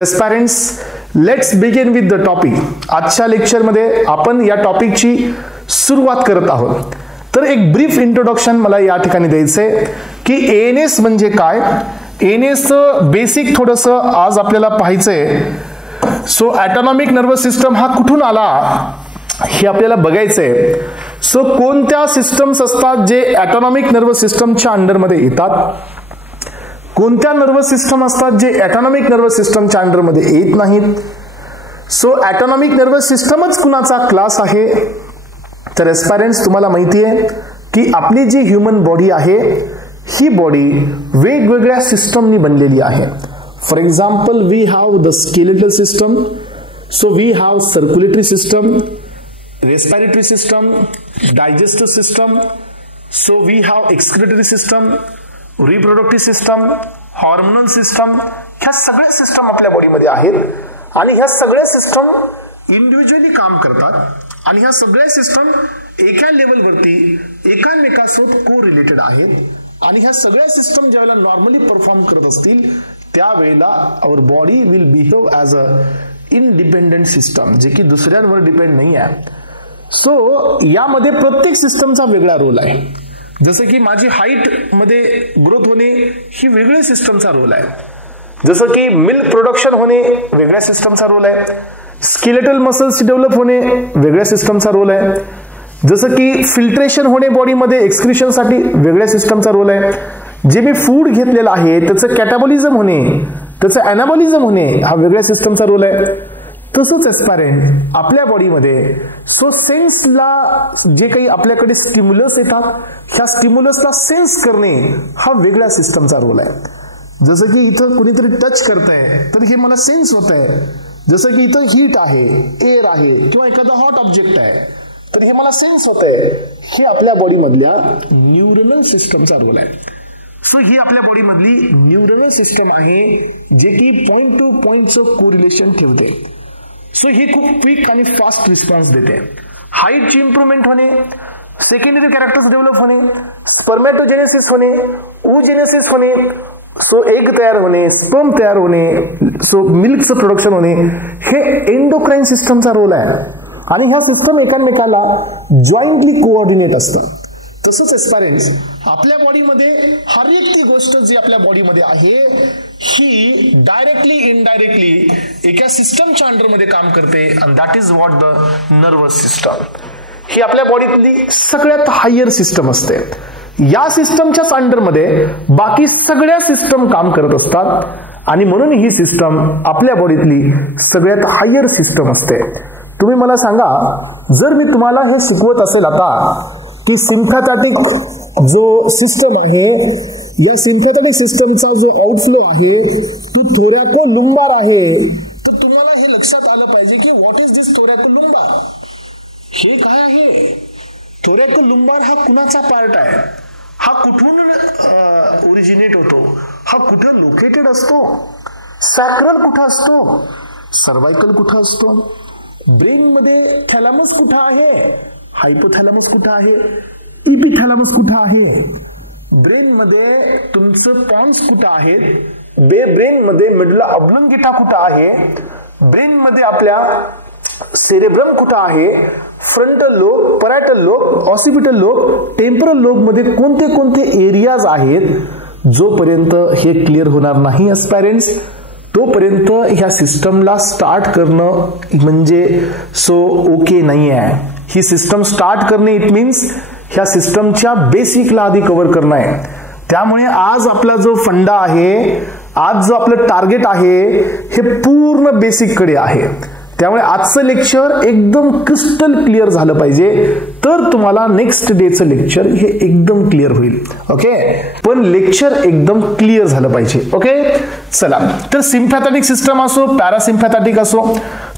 Parents, let's begin with the topic. आजच्या लेक्चरमध्ये आपण या टॉपिकची सुरुवात करत आहोत. तर एक ब्रीफ इंट्रोडक्शन मला या ठिकाणी द्यायचंय की एएनएस म्हणजे काय, एएनएसचं बेसिक थोडंसं आज आपल्याला पाहायचंय. सो ऑटोनॉमिक नर्वस सिस्टम हा कुठून आला हे आपल्याला बघायचंय. सो कोणत्या सिस्टम्स असतात जे ऑटोनॉमिक नर्वस सिस्टमच्या अंडरमध्ये येतात, कोणत्या नर्वस सिस्टम असतात जे ऑटोनॉमिक नर्वस सिस्टमच्या अंडरमध्ये येत नाहीत. सो ऑटोनॉमिक नर्वस सिस्टमच कुणाचा क्लास आहे. तर एस्पायरंट्स, तुम्हाला माहिती आहे की आपली जी ह्यूमन बॉडी आहे ही बॉडी वेगवेगळ्या सिस्टमनी बनलेली आहे. For example, we have the skeletal system, so we have circulatory system, respiratory system, digestive system, so we have excretory system, reproductive system, hormonal system. ह्या सगळ्या सिस्टम आपल्या बॉडीमध्ये आहेत आणि ह्या सगळ्या सिस्टम इंडिव्हिज्युअली काम करतात आणि ह्या सगळ्या सिस्टम एका लेवलवरती एकामेकासोबत को रिलेटेड आहेत. आणि ह्या सगळ्या सिस्टम ज्यावेळेला नॉर्मली परफॉर्म करत असतील त्यावेळेला our body will behave as a independent system, जे की दुसऱ्यांवर डिपेंड नाही आहे. सो यामध्ये प्रत्येक सिस्टमचा वेगळा रोल आहे. जसं की माझी हाईट मध्ये ग्रोथ होणे ही वेगळ्या सिस्टमचा रोल आहे. जसं की मिल्क प्रोडक्शन होणे वेगळ्या सिस्टमचा रोल आहे. स्केलेटल मसल्स डेव्हलप होणे वेगळ्या सिस्टमचा रोल आहे. जसं की फिल्ट्रेशन होणे बॉडीमध्ये एक्सक्रिशनसाठी वेगळ्या सिस्टमचा रोल आहे. जे मी फूड घेतलेलं आहे त्याचं कॅटाबॉलिझम होणे, त्याचं अॅनाबॉलिझम होणे हा वेगळ्या सिस्टमचा रोल आहे. तसंच एस्पायरंट आपल्या बॉडीमध्ये सो सेन्सला जे काही आपल्याकडे स्टिम्युलस येतात, ह्या स्टिम्युलसला सेन्स करणे हा वेगळ्या सिस्टमचा रोल आहे. जसं की इथं कुणीतरी टच करतंय तर हे मला सेन्स होत आहे. जसं की इथं हीट आहे, एअर आहे किंवा एखादा हॉट ऑब्जेक्ट आहे तर हे मला सेन्स होत आहे. हे आपल्या बॉडीमधल्या न्यूरनल सिस्टमचा रोल आहे. सो ही आपल्या बॉडीमधली न्यूरनल सिस्टम आहे जे की पॉइंट टू पॉइंटचं कोरिलेशन ठेवते. सो ही खूप क्विक आणि फास्ट रिस्पॉन्स देते. हाईटची इम्प्रूव्हमेंट होणे, सेकंडरी कॅरेक्टर्स डेव्हलप होणे, स्पर्मॅटोजेनेसिस होणे, oogenesis होणे, सो एग तयार होणे, स्पर्म तयार होणे, सो मिल्कचं प्रोडक्शन होणे, हे एंडोक्राइन सिस्टमचा रोल आहे. आणि ह्या सिस्टम एकामेकाला जॉईंटली कोऑर्डिनेट असतात. तसंच एस्पायरंट्स आपल्या बॉडीमध्ये हर एक ती गोष्ट जी आपल्या बॉडीमध्ये आहे ही डायरेक्टली इनडायरेक्टली एका सिस्टमच्या अंडरमध्ये काम करते आणि that is what the nervous system. ही आपल्या बॉडीतली सगळ्यात हायर सिस्टम असते. या सिस्टमच्याच अंडरमध्ये बाकी सगळ्या सिस्टम काम करत असतात आणि म्हणून ही सिस्टम आपल्या बॉडीतली सगळ्यात हायर सिस्टम असते. तुम्ही मला सांगा, जर मी तुम्हाला हे शिकवत असेल आता की सिम्पॅथॅटिक जो सिस्टम आहे, या सिम्पॅथॅटिक सिस्टमचा जो आउटफ्लो आहे तो थोरॅकोलुंबार आहे, तर तुम्हाला हे लक्षात आलं पाहिजे की व्हॉट इज दिस थोरॅकोलुंबार, हे काय आहे. थोरॅकोलुंबार हा कुणाचा पार्ट आहे, हा कुठून ओरिजिनेट होतो, हा कुठं लोकेटेड असतो, सॅक्रल कुठं असतो, सर्वायकल कुठं असतो, ब्रेन मध्ये थॅलॅमस कुठं आहे, हायपोथॅलॅमस कुठं आहे, इपिथॅलॅमस कुठं आहे, ब्रेन मध्ये तुमचं पॉन्स कुठं आहेत, ब्रेन मध्ये मिडला ऑब्लंगिटा कुठं आहे, ब्रेन मध्ये आपल्या सेरेब्रम कुठं आहे, frontal lobe, parietal lobe, occipital lobe, temporal lobe मध्ये कोणते कोणते एरियाज आहेत. जोपर्यंत हे क्लिअर होणार नाही एस्पायरंट्स तोपर्यंत ह्या सिस्टमला स्टार्ट करणं म्हणजे सो ओके नाही आहे. ही सिस्टम स्टार्ट करणे इट मीन्स ह्या सिस्टमच्या बेसिकला आधी कव्हर करणं आहे. त्यामुळे आज आपला जो फंडा आहे, आज जो आपलं टार्गेट आहे हे पूर्ण बेसिक कडे आहे. त्यामुळे आजचं लेक्चर एकदम क्रिस्टल क्लिअर झालं पाहिजे, तर तुम्हाला नेक्स्ट डेचं लेक्चर हे एकदम क्लिअर होईल. ओके, पण लेक्चर एकदम क्लिअर झालं पाहिजे. ओके, चला. तर सिम्पॅथॅटिक सिस्टम असो, पॅरासिम्पॅथॅटिक असो,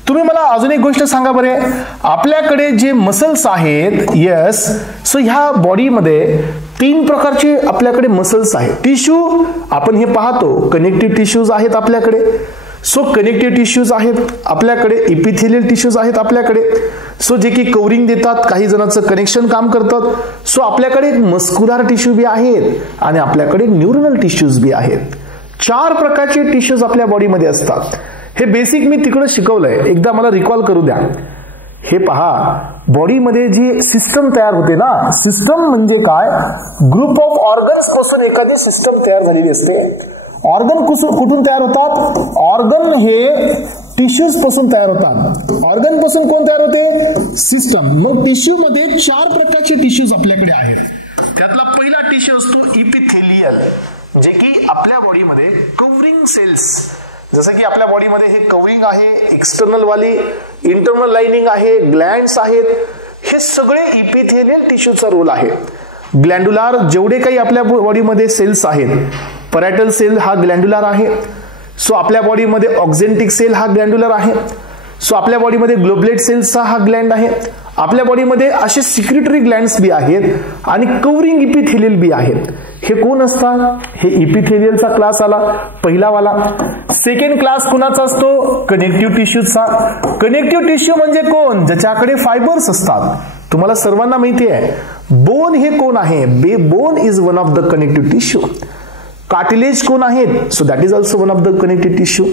तुम्ही मला अजून एक गोष्ट सांगा बरे. आपल्याकडे जे मसल्स आहेत, येस, सो ह्या बॉडीमध्ये 3 प्रकारचे आपल्याकडे मसल्स आहेत. टिश्यू आपण हे पाहतो, कनेक्टिव्ह टिश्यूज आहेत आपल्याकडे. सो कनेक्टिव्ह टिश्यूज आहेत आपल्याकडे, इपिथेलियल टिश्यूज आहेत आपल्याकडे, सो जे की कव्हरिंग देतात, काही जणांचं कनेक्शन काम करतात. सो आपल्याकडे मस्क्युलर टिश्यू बी आहेत आणि आपल्याकडे न्यूरनल टिश्यूज बी आहेत. 4 प्रकारचे टिश्यूज आपल्या बॉडीमध्ये असतात. हे बेसिक मी तिकडे शिकवलंय, एकदा मला रिकॉल करू द्या. हे पहा, बॉडीमध्ये जी सिस्टम तयार होते ना, सिस्टम म्हणजे काय, ग्रुप ऑफ ऑर्गन्स पासून एखादी सिस्टम तयार झालेली असते. ऑर्गन कुठून तयार होतात, ऑर्गन हे टिश्यूज पासून तयार होतात. ऑर्गन पासून कोण तयार होते, सिस्टम. मग टिश्यू मध्ये 4 प्रकारचे टिश्यूज आपल्याकडे आहेत. त्यातला पहिला टिश्यू असतो इपिथेलियल, जे की आपल्या बॉडीमध्ये कव्हरिंग सेल्स, जसं की आपल्या बॉडीमध्ये हे कव्हरिंग आहे, एक्सटर्नल वाली, इंटरनल लाइनिंग आहे, ग्लँड्स आहेत, हे सगळे इपिथेलियल टिश्यूचा रोल आहे. ग्लँड्युलर जेवढे काही आपल्या बॉडीमध्ये सेल्स आहेत, पॅराइटल सेल हा ग्लँड्युलर आहे. सो आपल्या बॉडीमध्ये ऑक्झेंटिक सेल हा ग्लँड्युलर आहे. सो आपल्या बॉडीमध्ये ग्लोबलेट सेल्सचा हा ग्लँड आहे. आपल्या बॉडीमध्ये असे सिक्रिटरी ग्लँड्स बी आहेत आणि कव्हरिंग इपिथेलियल बी आहेत. हे कोण असतात, हे इपिथेलियलचा क्लास आला पहिला वाला. सेकंड क्लास कुणाचा असतो, कनेक्टिव्ह टिश्यूचा. कनेक्टिव्ह टिश्यू म्हणजे कोण, ज्याच्याकडे फायबर्स असतात. तुम्हाला सर्वांना माहिती आहे बोन हे कोण आहे, bone is one of the connective tissue. Cartilage कोण आहेत, so that is also one of the connective tissue.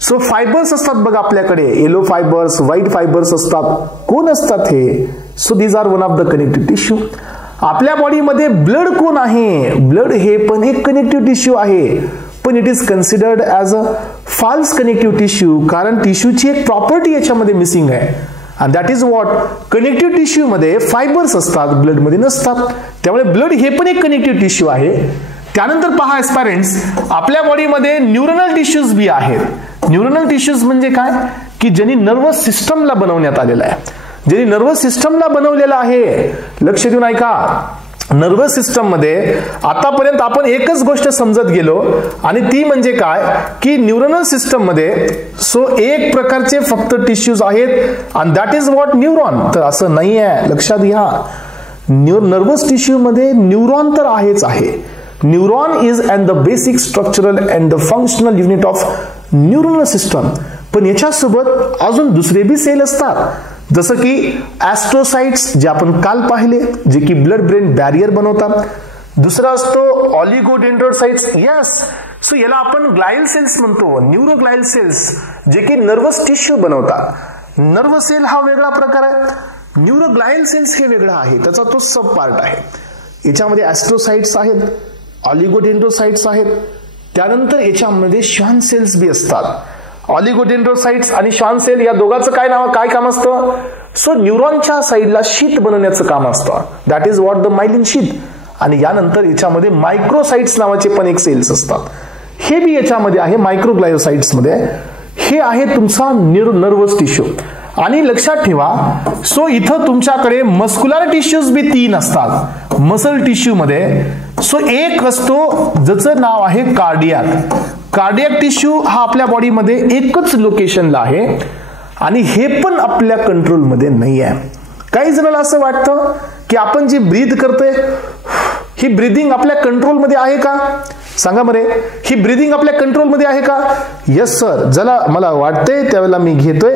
So fibres असतात बघा आपल्याकडे, येलो फायबर्स, व्हाईट फायबर्स असतात. कोण असतात हे, so these are one of the connective tissue. आपल्या बॉडीमध्ये ब्लड कोण आहे, ब्लड हे पण एक कनेक्टिव्ह टिश्यू आहे, पण it is considered as a false connective tissue, कारण टिश्यूची एक प्रॉपर्टी याच्यामध्ये मिसिंग आहे. आणि that is what, connective tissue मध्ये फायबर्स असतात, ब्लड मध्ये नसतात. त्यामुळे ब्लड हे पण एक कनेक्टिव्ह टिश्यू आहे. त्यानंतर पहा एस्पायरंट्स, आपल्या बॉडीमध्ये न्यूरनल टिश्यूज बी आहेत. न्यूरनल टिश्यूज म्हणजे काय, की ज्यांनी नर्वस सिस्टमला बनवण्यात आलेला आहे, ज्यांनी नर्वस सिस्टमला बनवलेलं आहे. लक्ष देऊन ऐका, नर्वस सिस्टम मध्ये आतापर्यंत आपण एकच गोष्ट समजत गेलो, आणि ती म्हणजे काय, की न्यूरनल सिस्टम मध्ये सो एक प्रकारचे फक्त टिश्यूज आहेत आणि दॅट इज व्हॉट, न्यूरॉन. तर असं नाही आहे, लक्षात घ्या. नर्वस टिश्यू मध्ये न्यूरॉन तर आहेच आहे. Neuron is and the basic structural and the functional unit of neuronal system. पण याच्यासोबत अजून दुसरे बी सेल असतात, जसं की ॲस्ट्रोसाइट्स, जे आपण काल पाहिले, जे की ब्लड ब्रेन बॅरियर बनवतात. दुसरा असतो ऑलिगोडेंड्रोसाइट्स. यस, सो याला आपण ग्लायल सेल्स म्हणतो, न्यूरोग्लायल सेल्स, जे की नर्वस टिश्यू बनवतात. नर्व सेल हा वेगळा प्रकार आहे, न्यूरोग्लायल सेल्स हे वेगळा आहे, त्याचा तो सब पार्ट आहे. याच्यामध्ये ॲस्ट्रोसाइट्स आहेत, ऑलिगोडेंड्रोसाइट्स आहेत. त्यानंतर याच्यामध्ये श्वान सेल्स बी असतात. ऑलिगोडेंड्रोसाइट्स आणि श्वान सेल या दोघांचं काय काम असतं, सो न्यूरॉनच्या साईडला शीत बनवण्याचं काम असतं. That is what, the myelin sheath. आणि यानंतर याच्यामध्ये मायक्रोसाइट्स नावाचे पण एक सेल्स असतात, हे बी याच्यामध्ये आहे मायक्रोग्लायोसाइट्स मध्ये. हे आहे तुमचा नर्वस टिश्यू. आणि लक्षात ठेवा, सो इथं तुमच्याकडे मस्क्युलर टिश्यूज बी 3 असतात मसल टिश्यू मध्ये. सो एक असतो ज्याचं नाव आहे कार्डियाक. कार्डियाक टिश्यू हा आपल्या बॉडीमध्ये एकच लोकेशनला आहे आणि हे पण आपल्या कंट्रोलमध्ये नाही आहे. काही जणांना असं वाटतं की आपण जी ब्रीथ करतोय, ही ब्रीदिंग आपल्या कंट्रोलमध्ये आहे का, सांगा बरे, ही ब्रीदिंग आपल्या कंट्रोलमध्ये आहे का. यस सर, ज्याला मला वाटतंय त्यावेळेला मी घेतोय,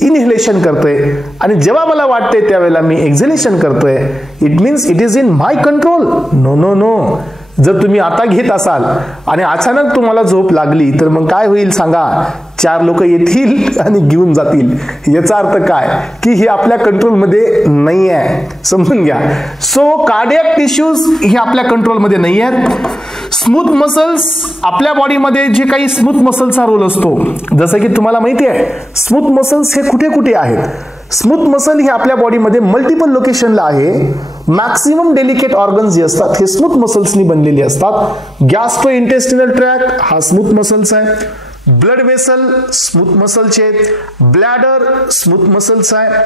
इनहेलेशन करतोय, आणि जेव्हा मला वाटतंय त्यावेळेला मी एक्झेलेशन करतोय. It means it is in my control. No no no. जर तुम्ही आता घेत असाल आणि अचानक तुम्हाला झोप लागली तर मग काय होईल सांगा, 4 लोक येतील आणि घेऊन जातील. याचा अर्थ काय, की हे आपल्या कंट्रोलमध्ये नाही आहे, समजून घ्या. सो कार्डियाक टिश्यूज हे आपल्या कंट्रोलमध्ये नाही आहेत. स्मूथ मसल्स, आपल्या बॉडीमध्ये जे काही स्मूथ मसलचा रोल असतो, जसं की तुम्हाला माहिती आहे स्मूथ मसल्स हे कुठे कुठे आहेत. स्मूथ मसल हे आपल्या बॉडीमध्ये मल्टिपल लोकेशनला आहे. मॅक्सिमम डेलिकेट ऑर्गन्स जे असतात हे स्मूथ मसल्सनी बनलेले असतात. गॅस्ट्रो इंटेस्टिनल ट्रॅक्ट हा स्मूथ मसल्स आहे. ब्लड वेसल स्मूथ मसलचे, ब्लॅडर स्मूथ मसल्स आहे,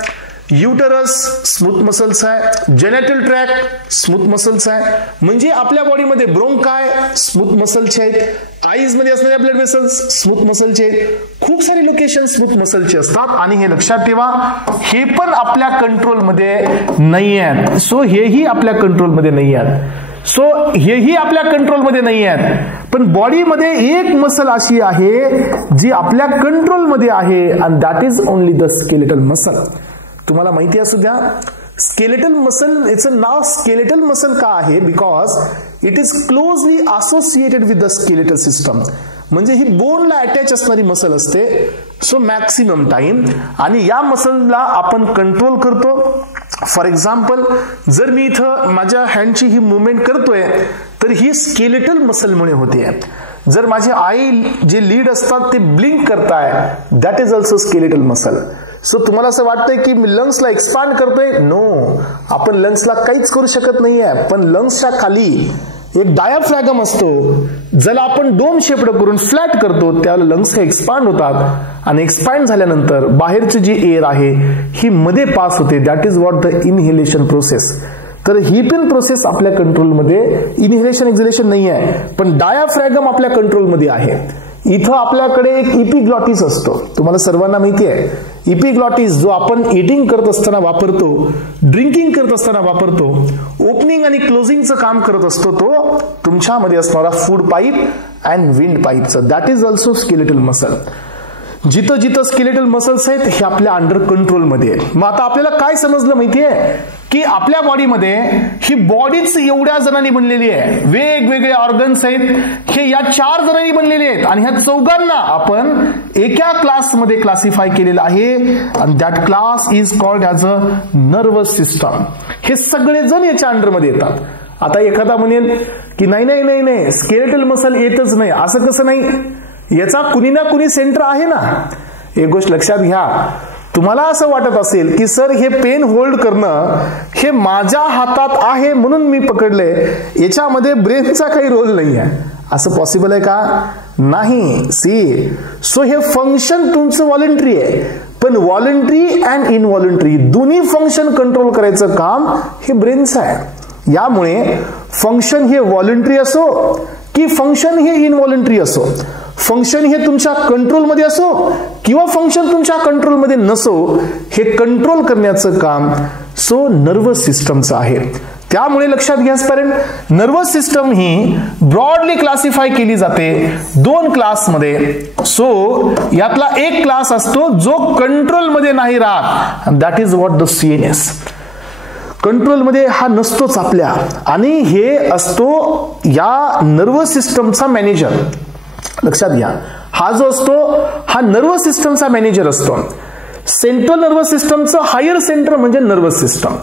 युटरस स्मूथ मसल्स आहे, जेनेटल ट्रॅक्ट स्मूथ मसल्स आहे. म्हणजे आपल्या बॉडीमध्ये ब्रोंकाय स्मूथ मसलचे आहेत, आईज मध्ये असणाऱ्या ब्लड वेसल्स स्मूथ मसलचे आहेत. खूप सारे लोकेशन स्मूथ मसलचे असतात आणि हे लक्षात ठेवा, हे पण आपल्या कंट्रोलमध्ये नाही आहेत. सो हेही आपल्या कंट्रोलमध्ये नाही आहेत. सो हेही आपल्या कंट्रोलमध्ये नाही आहेत. पण बॉडीमध्ये एक मसल अशी आहे जी आपल्या कंट्रोलमध्ये आहे, and that is only the skeletal muscle. तुम्हाला माहिती असू द्या, स्केलेटल मसल, याचं नाव स्केलेटल मसल का आहे, because it is closely associated with the skeletal system. म्हणजे ही बोनला अटॅच असणारी मसल असते. सो मॅक्सिमम टाइम, आणि या मसलला आपण कंट्रोल करतो. फॉर एक्झाम्पल, जर मी इथं माझ्या हँडची ही मुवमेंट करतोय तर ही स्केलेटल मसलमुळे होते. जर माझे आई जे लीड असतात ते ब्लिंक करताय, that is also skeletal muscle. So तुम्हाला असं वाटतंय की मी लंग्सला एक्सपांड करतोय, नो, आपण लंग्सला काहीच करू शकत नाहीये. पण लंग्सच्या खाली एक डायाफ्रॅगम असतो, ज्याला आपण डोम शेप्ड करून फ्लॅट करतो, त्याला लंग्स हे एक्सपांड होतात आणि एक्सपांड झाल्यानंतर बाहेरची जी एअर आहे ही मध्ये पास होते. That is what the inhalation process. तर ही पण प्रोसेस आपल्या कंट्रोलमध्ये, इनहेलेशन एक्झिलेशन नाही आहे, पण डायाफ्रॅगम आपल्या कंट्रोलमध्ये आहे. इथं आपल्याकडे एक इपिग्लॉटिस असतो, तुम्हाला सर्वांना माहिती आहे. इपिग्लॉटिस जो आपण ईटिंग करत असताना वापरतो, ड्रिंकिंग करत असताना वापरतो, ओपनिंग आणि क्लोजिंगचं काम करत असतो, तो तुमच्यामध्ये असणारा फूड पाईप अँड विंड पाईपचं, that is also skeletal muscle. जिथं जिथं स्केलेटल मसल्स आहेत हे आपल्या अंडर कंट्रोलमध्ये आहेत. मग आता आपल्याला काय समजलं माहितीये की आपल्या बॉडीमध्ये ही बॉडीच एवढ्या जणांनी बनलेली आहे, वेगवेगळे ऑर्गन्स आहेत, हे या 4 जणांनी बनलेले आहेत, आणि ह्या 4घांना आपण एका क्लासमध्ये क्लासिफाय केलेलं आहे, आणि that class is called as a nervous system. हे सगळे जण याच्या अंडरमध्ये येतात. आता एखादा म्हणेल की नाही नाही नाही नाही स्केलेटल मसल येतच नाही, असं कसं नाही, याचा कुणी ना कुणी सेंटर आहे ना. एक गोष्ट लक्षात घ्या, तुम्हाला असं वाटत असेल की सर हे पेन होल्ड करणं हे माझ्या हातात आहे म्हणून मी पकडले, याच्यामध्ये ब्रेनचा काही रोल नाही आहे, असं पॉसिबल आहे का? नाही. सी, सो हे फंक्शन तुमचं व्हॉलंटरी आहे, पण व्हॉलंटरी अँड इनव्हॉलंटरी दोन्ही फंक्शन कंट्रोल करायचं काम हे ब्रेनचं आहे. यामुळे फंक्शन हे व्हॉलंटरी असो की फंक्शन हे इनव्हॉलंटरी असो, फंक्शन हे तुमच्या कंट्रोलमध्ये असो किंवा फंक्शन तुमच्या कंट्रोलमध्ये नसो, हे कंट्रोल करण्याचं काम सो नर्वस सिस्टमचं आहे. त्यामुळे लक्षात घ्या स्टुडंट, नर्वस सिस्टम ही ब्रॉडली क्लासिफाय केली जाते 2 क्लासमध्ये. सो यातला एक क्लास असतो जो कंट्रोलमध्ये नाही राहत, that is what the CNS. कंट्रोलमध्ये हा नसतोच आपल्या, आणि हे असतो या नर्वस सिस्टमचा मॅनेजर. लक्षात घ्या, हा जो असतो हा नर्वस सिस्टमचा मॅनेजर असतो. सेंट्रल नर्वस सिस्टमचं हायर सेंटर म्हणजे nervous system.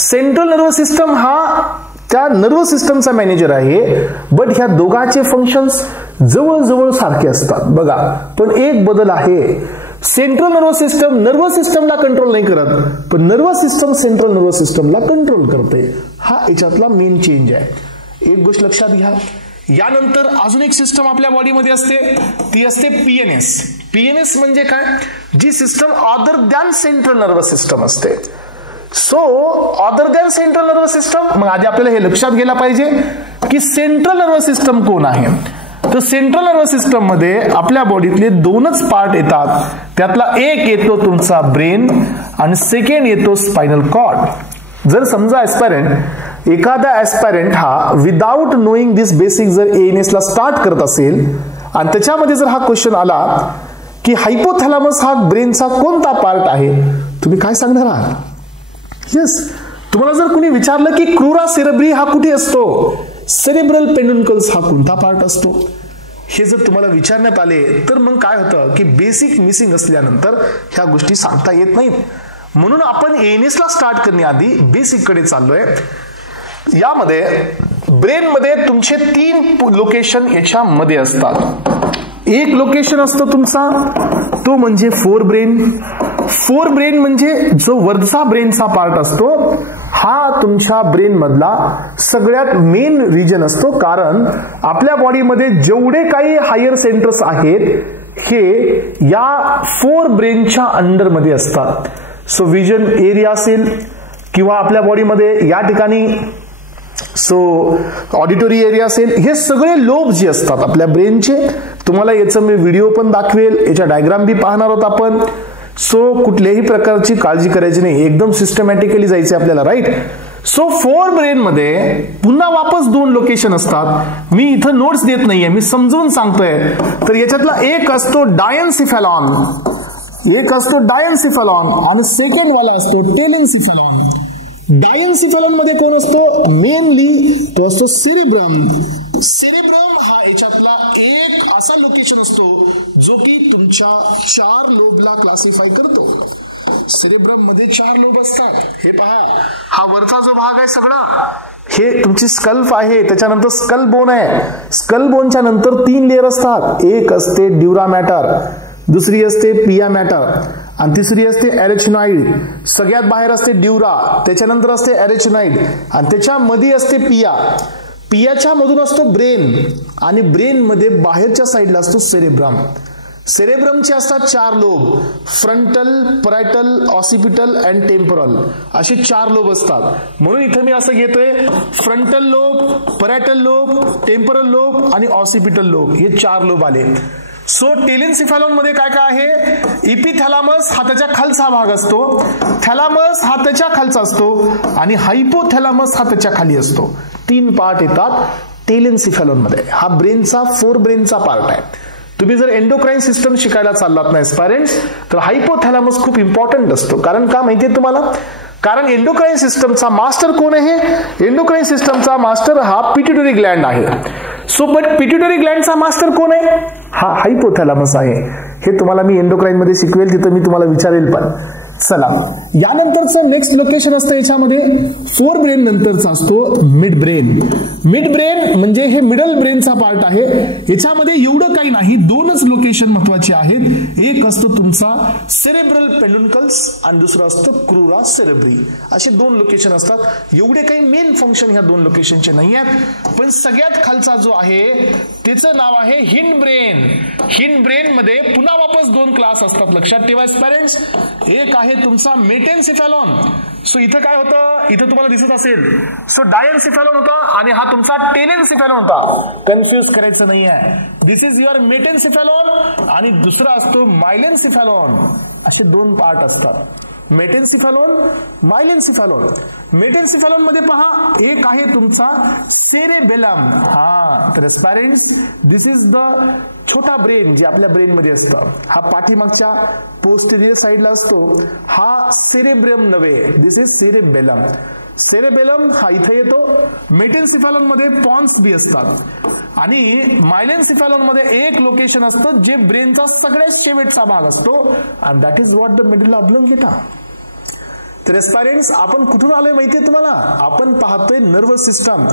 Central nervous system हा त्या नर्वस सिस्टमचा मॅनेजर आहे. बट ह्या दोघांचे फंक्शन्स जवळजवळ सारखे असतात बघा, पण एक बदल आहे. सेंट्रल नर्वस सिस्टम नर्वस सिस्टमला कंट्रोल नाही करत, पण नर्वस सिस्टम सेंट्रल नर्वस सिस्टमला कंट्रोल करते. हा याच्यातला मेन चेंज आहे. एक गोष्ट लक्षात घ्या. यानंतर अजून एक सिस्टम आपल्या बॉडीमध्ये असते, ती असते पीएनएस. पीएनएस म्हणजे काय? जी system other than central nervous system असते. So other than central nervous system, मग आधी आपल्याला हे लक्षात घ्यायला पाहिजे की सेंट्रल नर्वस सिस्टम कोण आहे. तर सेंट्रल नर्वस सिस्टम मध्ये आपल्या बॉडीतले 2च पार्ट येतात. त्यातला एक येतो तुमचा ब्रेन आणि सेकंड येतो स्पायनल कॉर्ड. जर समजा ऍस्पायरंट, एखादा ऍस्पायरंट हा विदाउट नोईंग दिस बेसिक जर एएनएस ला स्टार्ट करत असेल आणि त्याच्यामध्ये जर हा क्वेश्चन आला की हायपोथॅलॅमस हा ब्रेनचा कोणता पार्ट आहे, तुम्ही काय सांगणार आहात? येस, तुम्हाला जर कोणी विचारलं की क्रुरा सेरेब्री हा कुठे असतो, सेरेब्रल पेडुन्कल्स हा कोणता पार्ट असतो, हे जर तुम्हाला विचारण्यात आले तर मग काय होतं की बेसिक मिसिंग असल्यानंतर ह्या गोष्टी सांगता येत नाहीत. म्हणून आपण एएनएस ला स्टार्ट करण्याआधी बेसिक कडे चाललोय. यामध्ये ब्रेन मध्ये तुमचे 3 लोकेशन याच्यामध्ये असतात. एक लोकेशन असतो तुमचा तो म्हणजे फोर ब्रेन म्हणजे जो वरचा ब्रेनचा पार्ट असतो, हा तुमच्या ब्रेन मधला सगळ्यात मेन रिजन असतो. कारण आपल्या बॉडीमध्ये जेवढे काही हायर सेंटर्स आहेत हे या 4 ब्रेनच्या अंडरमध्ये असतात. सो विजन एरिया असेल किंवा आपल्या बॉडीमध्ये या ठिकाणी सो ऑडिटरी एरिया असेल, हे सगळे लोब जे असतात आपल्या ब्रेनचे, तुम्हाला याचं मी व्हिडिओ पण दाखवेल, याच्या डायग्राम बी पाहणार आहोत आपण. सो कुठल्याही प्रकारची काळजी करायची नाही, एकदम सिस्टमॅटिकली जायचे आपल्याला, राईट. सो 4 ब्रेन मध्ये पुन्हा वापस 2 लोकेशन असतात. मी इथं नोट्स देत नाहीये, मी समजून सांगतोय. तर याच्यातला एक असतो डायन्सिफॅलॉन, आणि सेकंड वाला असतो टेलेन्सिफॅलॉन. डायन्सिफॅलॉन मध्ये कोण असतो? मेनली तो असतो सेरेब्रम. सेरेब्रम हा याच्यातला एक असा लोकेशन असतो जो की तुमच्या 4 लोबला क्लासिफाय करतो. सेरेब्रम मध्ये 4 लोब असतात. हे पहा, हा वरचा जो भाग आहे सगळा हे तुमची स्कल्प आहे, त्याच्यानंतर स्कल बोन आहे. स्कल बोनच्या नंतर 3 लेअर असतात. एक असते ड्युरा मॅटर, दुसरी असते पिया मॅटर आणि तिसरी असते एरेचिनॉइड. सगळ्यात बाहेर असते ड्युरा, त्याच्यानंतर असते एरेचिनॉइड आणि त्याच्या मध्ये असते पिया. पियाच्या मधून असतो ब्रेन आणि ब्रेन मध्ये बाहेरच्या साईडला असतो सेरेब्रम. सेरेब्रमचे असतात 4 lobe, frontal, parietal, occipital and temporal असे 4 लोब असतात. म्हणून इथे मी असं घेतोय frontal lobe, parietal lobe, temporal lobe आणि ऑसिपिटल लोब हे 4 लोब आले. सो टेलेन्सिफॅलॉन मध्ये काय काय आहे? इपिथॅलामस हा त्याच्या खालचा भाग असतो, थॅलामस हा त्याच्या खालचा असतो आणि हायपोथॅलामस हा त्याच्या खाली असतो. 3 पार्ट येतात टेलेन्सिफॅलॉन मध्ये. हा ब्रेनचा 4 ब्रेनचा पार्ट आहे. तुम्ही जर एंडोक्राइन सिस्टम शिकायला चाललात ना एस्पायरंट्स, तर हायपोथॅलामस खूप इम्पॉर्टंट असतो. कारण का माहितीये तुम्हाला? कारण एंडोक्राइन सिस्टमचा मास्टर कोण आहे? एंडोक्राइन सिस्टमचा मास्टर हा पिट्युटरी ग्लँड आहे. सो बट पिट्युटरी ग्लँडचा मास्टर कोण आहे? हा हायपोथॅलामस आहे. हे तुम्हाला मी एंडोक्राइन मध्ये शिकवेल, तिथं मी तुम्हाला विचारेल पण. चला, यानंतरचं नेक्स्ट लोकेशन असतं याच्यामध्ये 4 ब्रेन नंतरचा असतो मिड ब्रेन. मिड ब्रेन म्हणजे हे मिडल ब्रेनचा पार्ट आहे. याच्यामध्ये एवढं काही नाही, 2च लोकेशन महत्वाचे आहेत. एक असतो तुमचा सेरेब्रल पेडुन्कल्स आणि दुसरं असतं क्रुरा सेरेब्री. असे 2 लोकेशन असतात. एवढे काही मेन फंक्शन ह्या 2 लोकेशनचे नाही आहेत. पण सगळ्यात खालचा जो आहे त्याचं नाव आहे हिंड ब्रेन. हिंड ब्रेन मध्ये पुन्हा वापस 2 क्लास असतात, लक्षात ठेवा पेरेंट्स. एक आहे तुमचा मेटेन्सिफॅलॉन. सो इथं काय होतं? इथं तुम्हाला दिसत असेल, सो डायन्सिफॅलॉन होता आणि हा तुमचा टेलेन्सिफॅलॉन होता. कन्फ्युज करायचं नाही आहे. दिस इज युअर मेटेन्सिफॅलॉन आणि दुसरा असतो मायलेन्सिफॅलॉन. असे 2 पार्ट असतात, मेटेन्सिफॅलॉन, मायलेन्सिफॅलॉन. मेटेन्सिफॅलॉन मध्ये पहा, एक आहे तुमचा सेरेबेलम. तर पेरेंट्स, दिस इज द छोटा ब्रेन जे आपल्या ब्रेन मध्ये असतं. हा पाठीमागच्या पोस्टेरियर साइडला असतो. हा सेरेब्रम नव्हे, दिस इज सेरेबेलम. सेरेबेलम हा इथे येतो. मेटेन्सिफॅलॉन मध्ये पॉन्स बी असतात आणि मायलेन्सिफॅलॉन मध्ये एक लोकेशन असतं जे ब्रेनचा सगळ्यात शेवटचा भाग असतो आणि that is what the medulla oblongata. तर एस्पायरंट्स, आपण कुठून आलोय माहितीये तुम्हाला? आपण पाहतोय नर्वस सिस्टम.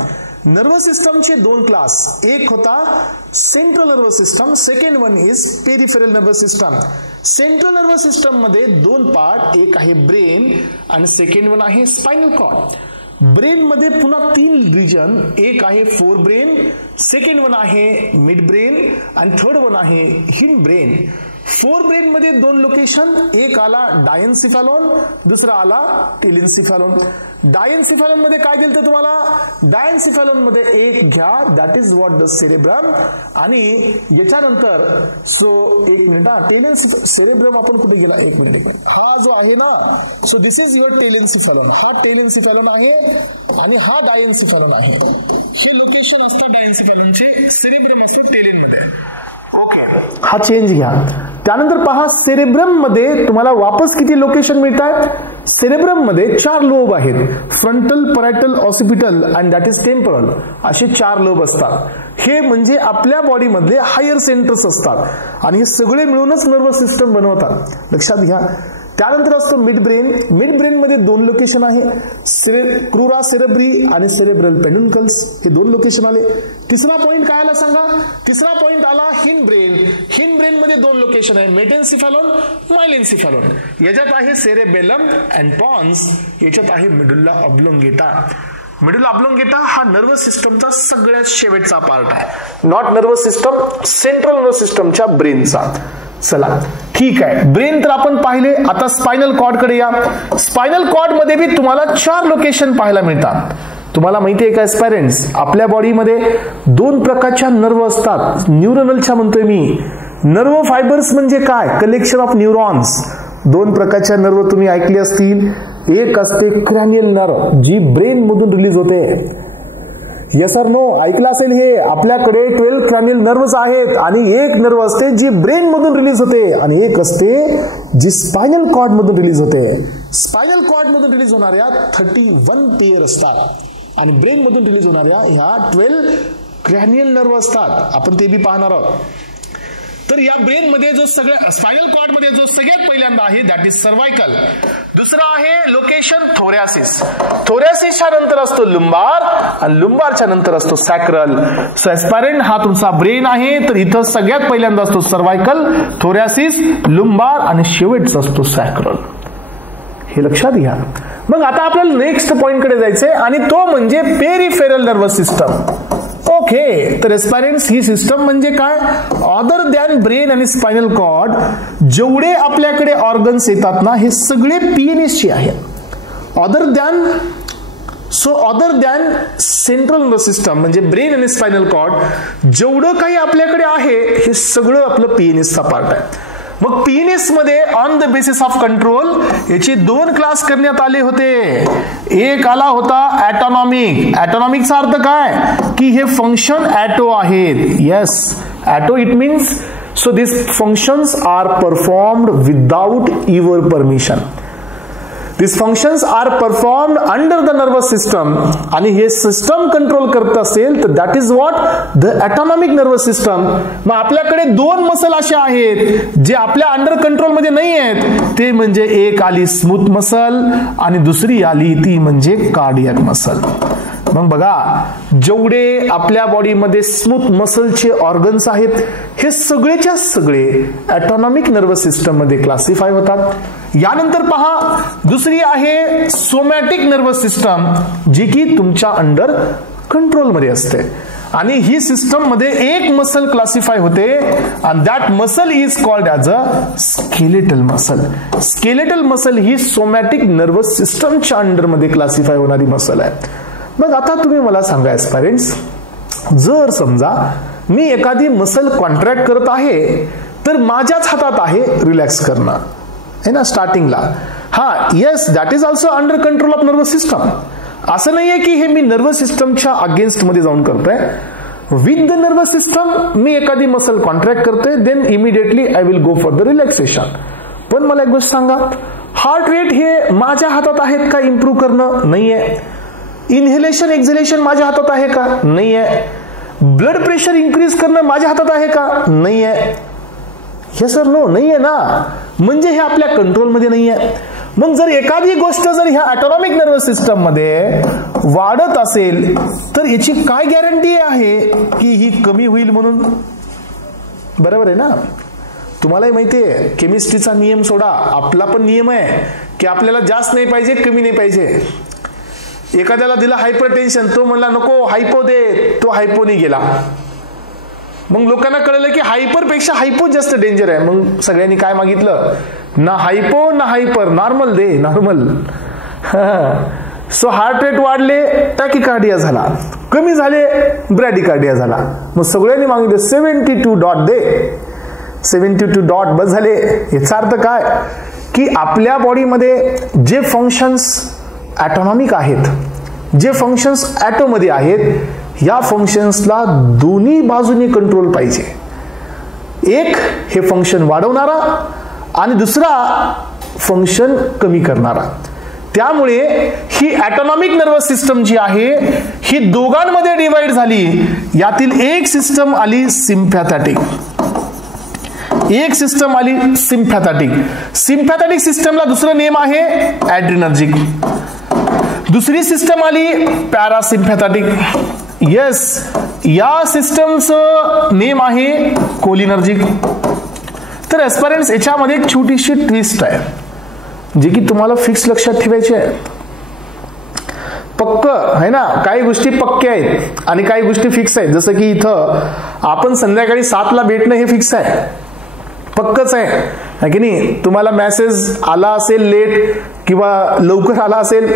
नर्वस सिस्टमचे 2 क्लास. एक होता central nervous system, second one is peripheral nervous system. Central nervous system मध्ये 2 पार्ट, एक आहे ब्रेन आणि सेकंड वन आहे स्पायनल कॉर्ड. ब्रेन मध्ये पुन्हा 3 रिजन, एक आहे 4 ब्रेन, सेकंड वन आहे मिड ब्रेन आणि थर्ड वन आहे हिंड ब्रेन. 4 ब्रेन मध्ये 2 लोकेशन, एक आला डायन्सिफॅलॉन, दुसरा आला टेलेन्सिफॅलॉन. डायन्सिफॅलॉन मध्ये काय दिलं तुम्हाला? डायन्सिफॅलॉन मध्ये एक घ्या, that is what the cerebrum. आणि याच्यानंतर सो एक मिनिट, सेरेब्रम आपण कुठे गेला? एक मिनिट, हा जो आहे ना, सो दिस इज युअर टेलेन्सिफॅलॉन. हा टेलेन्सिफॅलॉन आहे आणि हा डायन्सिफॅलॉन आहे. हे लोकेशन असतात डायन्सिफॅलॉनचे. सेरेब्रम असतो टेलेन मध्ये. ओके, हा चेंज घ्या. त्यानंतर पहा, सेरेब्रम मध्ये तुम्हाला वापस किती लोकेशन मिळतात? सेरेब्रम मध्ये 4 लोब आहेत, frontal, parietal, occipital and that is temporal. असे 4 लोब असतात. हे म्हणजे आपल्या बॉडी मधले हायर सेंटर्स असतात आणि हे सगळे मिळूनच नर्वस सिस्टम बनवतात, लक्षात घ्या. त्यानंतर असतो मिड ब्रेन. मिड ब्रेन मध्ये 2 लोकेशन आहे, क्रुरा सेरेब्री आणि सेरेब्रल पेडुन्कल्स. हे 2 लोकेशन आले. तिसरा पॉइंट काय आला सांगा? तिसरा पॉइंट आला हिंड ब्रेन. हिंड ब्रेन मध्ये 2 लोकेशन आहे, मेटेन्सिफॅलॉन, मायलेन्सिफॅलॉन. याच्यात आहे सेरेबेलम अँड पॉन्स, याच्यात आहे मेडुला ऑब्लोंगेटा. मेडुला ऑब्लोंगेटा हा नर्वस सिस्टमचा सगळ्यात शेवटचा पार्ट आहे, not nervous system, central nervous सिस्टमच्या ब्रेनचा. चला ठीक आहे, ब्रेन तर आपण पाहिले. आता स्पायनल कॉर्ड कडे या. स्पायनल कॉर्ड मध्ये बी तुम्हाला 4 लोकेशन पाहायला मिळतात. तुम्हाला माहिती आहे का पेरेंट्स, आपल्या बॉडीमध्ये 2 प्रकारच्या नर्व असतात. न्यूरोनलच्या म्हणतोय मी. नर्व फायबर्स म्हणजे काय? Collection of neurons. 2 प्रकारच्या नर्व तुम्ही ऐकली असतील. एक असते क्रॅनियल नर्व जी ब्रेन मधून रिलीज होते. येस सर नो, ऐकलं असेल हे. आपल्याकडे 12 क्रॅनियल नर्व्स आहेत आणि एक नर्व असते जी ब्रेन मधून रिलीज होते आणि एक असते जी स्पायनल कॉर्ड मधून रिलीज होते. स्पायनल कॉर्ड मधून रिलीज होणाऱ्या 31 पेयर असतात आणि ब्रेन मधून रिलीज होणाऱ्या ह्या 12 क्रॅनियल नर्व असतात. आपण ते बी पाहणार आहोत. तर या ब्रेन मध्ये जो स्पायनल कॉर्ड मध्ये जो सगळ्यात पहिल्यांदा आहे दॅट इज सर्वायकल. दुसरा आहे लोकेशन थोरॅसिस. थोरॅसिसच्या नंतर असतो लुंबार आणि लुंबारच्या नंतर असतो सॅक्रल. सो एस्पायरेंट हा तुमचा ब्रेन आहे, तर इथं सगळ्यात पहिल्यांदा असतो सर्वायकल, थोरॅसिस, लुंबार आणि शेवटचा असतो सॅक्रल. हे लक्षात घ्या. मग आता आपल्याला नेक्स्ट पॉइंट कडे जायचंय आणि तो म्हणजे पेरिफेरल नर्वस सिस्टम. ओके, तर एस्पायरेंट्स ही सिस्टम म्हणजे काय? अदर दॅन ब्रेन आणि स्पायनल कॉर्ड जेवढे आपल्याकडे ऑर्गन्स येतात ना हे सगळे पीएनएस चे आहेत. Other than central nervous system म्हणजे ब्रेन आणि स्पायनल कॉर्ड जेवढं काही आपल्याकडे आहे हे सगळं आपलं पीएनएसचा पार्ट आहे. मग पीएनएस मध्ये on the basis of control याचे 2 क्लास करण्यात आले होते. एक आला होता ॲटॉनॉमिक. ॲटॉनॉमिकचा अर्थ काय की हे फंक्शन ॲटो आहेत. Yes, auto it means so this functions are performed without your permission. These functions are performed under the nervous system आणि हे सिस्टम कंट्रोल करत असेल तर that is what the autonomic nervous system. मग आपल्याकडे 2 muscle असे आहेत जे आपल्या अंडर कंट्रोल मध्ये नाही आहेत. ते म्हणजे एक आली स्मूथ मसल आणि दुसरी आली ती म्हणजे कार्डियक मसल. मग बघा, जेवढे आपल्या बॉडीमध्ये स्मूथ मसलचे ऑर्गन्स आहेत हे सगळेच्या सगळे ऑटोनॉमिक नर्वस सिस्टम मध्ये क्लासिफाय होतात. यानंतर पहा, दुसरी आहे सोमॅटिक नर्वस सिस्टम जी की तुमच्या अंडर कंट्रोल मध्ये असते आणि ही सिस्टम मध्ये एक मसल क्लासिफाय होते आणि that muscle is called as a skeletal muscle. Skeletal muscle he somatic nervous सिस्टमच्या अंडर मध्ये क्लासिफाय होणारी मसल आहे. मग आता तुम्ही मला सांगा एस्पायरेंट्स, जर समजा मी एखादी मसल कॉन्ट्रॅक्ट करत आहे तर माझ्याच हातात आहे रिलॅक्स करणं है ना स्टार्टिंगला. हा yes, that is also under control of nervous system. असं नाहीये की हे मी नर्वस सिस्टमच्या अगेन्स्ट मध्ये जाऊन करतोय. विथ द नर्वस सिस्टम मी एखादी मसल कॉन्ट्रॅक्ट करतोय, then immediately I will go for the relaxation. पण मला एक गोष्ट सांगा, हार्ट रेट हे माझ्या हातात आहेत का इम्प्रूव्ह करणं? नाहीये. इनहेलेशन एक्झलेशन माझ्या हातात आहे का? नाहीये. ब्लड प्रेशर इन्क्रीज करणं माझ्या हातात आहे का? नाहीये. हे सर नो, नाहीये ना. म्हणजे हे आपल्या कंट्रोलमध्ये नाहीये. मग जर एखादी गोष्ट जर ह्या ऑटोनॉमिक नर्वस सिस्टम मध्ये वाढत असेल तर याची काय गॅरंटी आहे की ही कमी होईल म्हणून? बरोबर आहे ना. तुम्हालाही माहितीये केमिस्ट्रीचा नियम सोडा, आपला पण नियम आहे की आपल्याला जास्त नाही पाहिजे, कमी नाही पाहिजे. एखाद्याला दिला हायपरटेन्शन, तो म्हणला नको हायपो दे, तो हायपोनी गेला. मग लोकांना कळलं की हायपर पेक्षा हायपो जास्त डेंजर आहे. मग सगळ्यांनी काय मागितलं? ना हायपो ना हायपर, नॉर्मल दे, नॉर्मल. सो हार्ट रेट वाढले, टॅकिकार्डिया झाला, कमी झाले, ब्रॅडिकार्डिया झाला. मग सगळ्यांनी मागितलं 72 डॉट दे. 72 डॉट बस झाले. याचा अर्थ काय की आपल्या बॉडीमध्ये जे फंक्शन्स ऑटोनॉमिक आहेत, जे फंक्शन्स ॲटोमध्ये आहेत, या फंक्शन्सला दोन्ही बाजूने कंट्रोल पाहिजे. एक हे फंक्शन वाढवणारा आणि दुसरा फंक्शन कमी करणारा. त्यामुळे ही ऑटोनॉमिक नर्वस सिस्टम जी आहे ही दोघांमध्ये डिवाइड झाली. यातील एक सिस्टम आली सिम्पॅथॅटिक, एक सिस्टम आली सिम्पॅथॅटिक. सिम्पॅथॅटिक सिस्टमला दुसरं नेम आहे ॲड्रिनर्जिक. दुसरी सिस्टम आली पॅरासिम्पॅथॅटिक. येस, या सिस्टमचं नेम आहे कोलिनर्जिक. तर एस्पायरेंट्स याच्यामध्ये एक छोटीशी ट्विस्ट आहे जी की तुम्हाला फिक्स लक्षात ठेवायची आहे. पक्क आहे ना, काही गोष्टी पक्क्या आहेत आणि काही गोष्टी फिक्स आहेत. जसं की इथं आपण संध्याकाळी 7ला भेटणं हे फिक्स आहे, पक्कच आहे की नाही. तुम्हाला मेसेज आला असेल लेट किंवा लवकर आला असेल,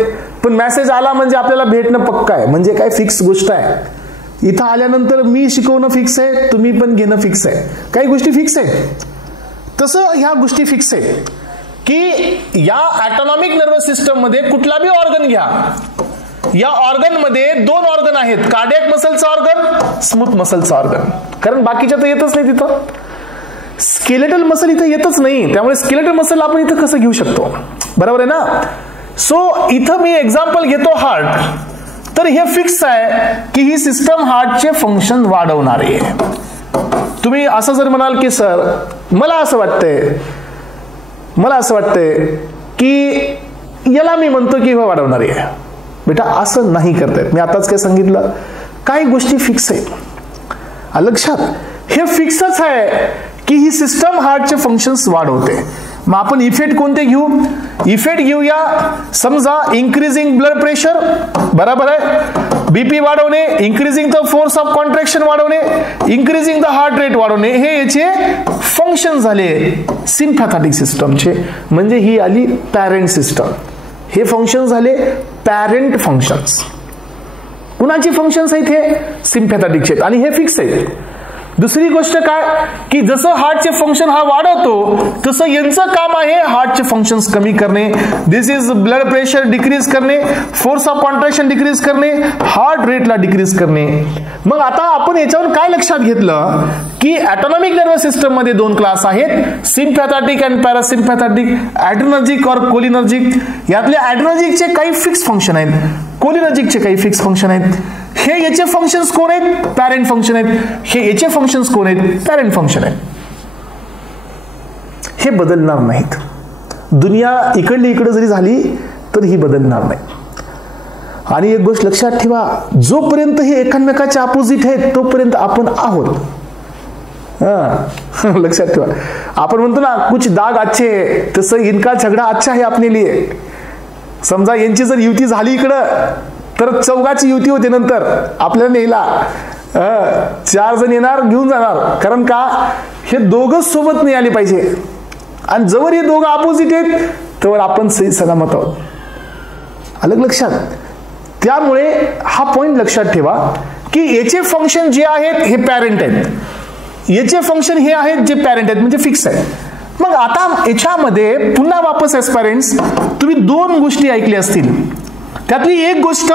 पण मेसेज आला म्हणजे आपल्याला भेटणं पक्क आहे, म्हणजे काय फिक्स गोष्ट आहे. इथं आल्यानंतर मी शिकवणं फिक्स आहे, तुम्ही पण घेणं फिक्स आहे. काही गोष्टी फिक्स आहे. तसं ह्या गोष्टी फिक्स आहे की या ऑटोनॉमिक नर्वस सिस्टम मध्ये कुठला बी ऑर्गन घ्या, या ऑर्गन मध्ये दोन ऑर्गन आहेत, कार्डियक मसलचं ऑर्गन, स्मूथ मसलचं ऑर्गन. कारण बाकीच्या तर येतच नाही तिथं. स्केलेटल मसल इथं येतच नाही, त्यामुळे स्केलेटल मसल आपण इथं कसं घेऊ शकतो, बरोबर आहे ना. सो इथं मी एक्झाम्पल घेतो हार्ट. तर हे फिक्स आहे की ही सिस्टम हार्टचे फंक्शन वाढवणारी आहे. तुम्ही असं जर म्हणाल की सर मला असं वाटतंय की याला मी म्हणतो की हे वाढवणारी आहे, बेटा असं नाही करतायत. मी आताच काय सांगितलं, काही गोष्टी फिक्स आहेत. लक्षात, हे फिक्सच आहे की ही सिस्टम हार्टचे फंक्शन्स वाढवते. मग आपण इफेक्ट कोणते घेऊ? इफेक्ट घेऊया, समजा इन्क्रीजिंग ब्लड प्रेशर, बरोबर आहे, बीपी वाढवणे, increasing the force of contraction वाढवणे, इन्क्रीजिंग द हार्ट रेट वाढवणे, हे याचे फंक्शन झाले सिम्पॅथॅटिक सिस्टमचे. म्हणजे ही आली पॅरेंट सिस्टम. हे फंक्शन झाले पॅरेंट फंक्शन्स. कुणाची फंक्शन्स आहेत? हे सिम्पॅथॅटिकचे, आणि हे फिक्स आहेत. दुसरी गोष्ट काय की जसं हार्टचे फंक्शन हा वाढवतो तसं यांचं काम आहे हार्टचे फंक्शन्स कमी करणे. दिस इज ब्लड प्रेशर डिक्रीज करणे, फोर्स ऑफ कॉन्ट्रॅक्शन डिक्रीज करणे, हार्ट रेटला डिक्रीज करणे. मग आता आपण याच्यावर काय लक्षात घेतलं की ऑटोनॉमिक नर्वस सिस्टम मध्ये दोन क्लास आहेत, सिम्पॅथॅटिक अँड पॅरासिम्पॅथॅटिक, ॲड्रेनर्जिक और कोलिनर्जिक. यातले ॲड्रेनर्जिकचे काही फिक्स फंक्शन आहेत, कोलिनर्जिकचे काही फिक्स फंक्शन आहेत. हे याचे फंक्शन्स कोण आहेत? पॅरेंट फंक्शन आहेत. हे याचे फंक्शन्स कोण आहेत? पॅरेंट फंक्शन आहेत. हे बदलणार नाहीत. दुनिया इकडली इकडे जरी झाली तर ही बदलणार नाही. आणि एक गोष्ट लक्षात ठेवा, जोपर्यंत हे एकमेकाच्या अपोजिट आहेत तोपर्यंत आपण आहोत. लक्षात ठेवा, आपण म्हणतो ना कुछ दाग अच्छे है, तसं इनका झगडा अच्छा है अपने लिए. समजा यांची जर युती झाली इकडं तर चौघाची युती होते, नंतर आपल्याला नेला 4 जण येणार घेऊन जाणार. कारण का, हे दोघं सोबत नाही आले पाहिजे. आणि जवळ हे दोघं अपोजिट आहेत तर आपण सही सलामत आहोत. अलग लक्षात. त्यामुळे हा पॉइंट लक्षात ठेवा की याचे फंक्शन जे आहेत हे पॅरेंट आहेत, याचे फंक्शन हे आहेत जे पॅरेंट आहेत, म्हणजे फिक्स आहे. मग आता याच्यामध्ये पुन्हा वापस एस्पायरंट्स तुम्ही दोन गोष्टी ऐकल्या असतील. त्यातली एक गोष्ट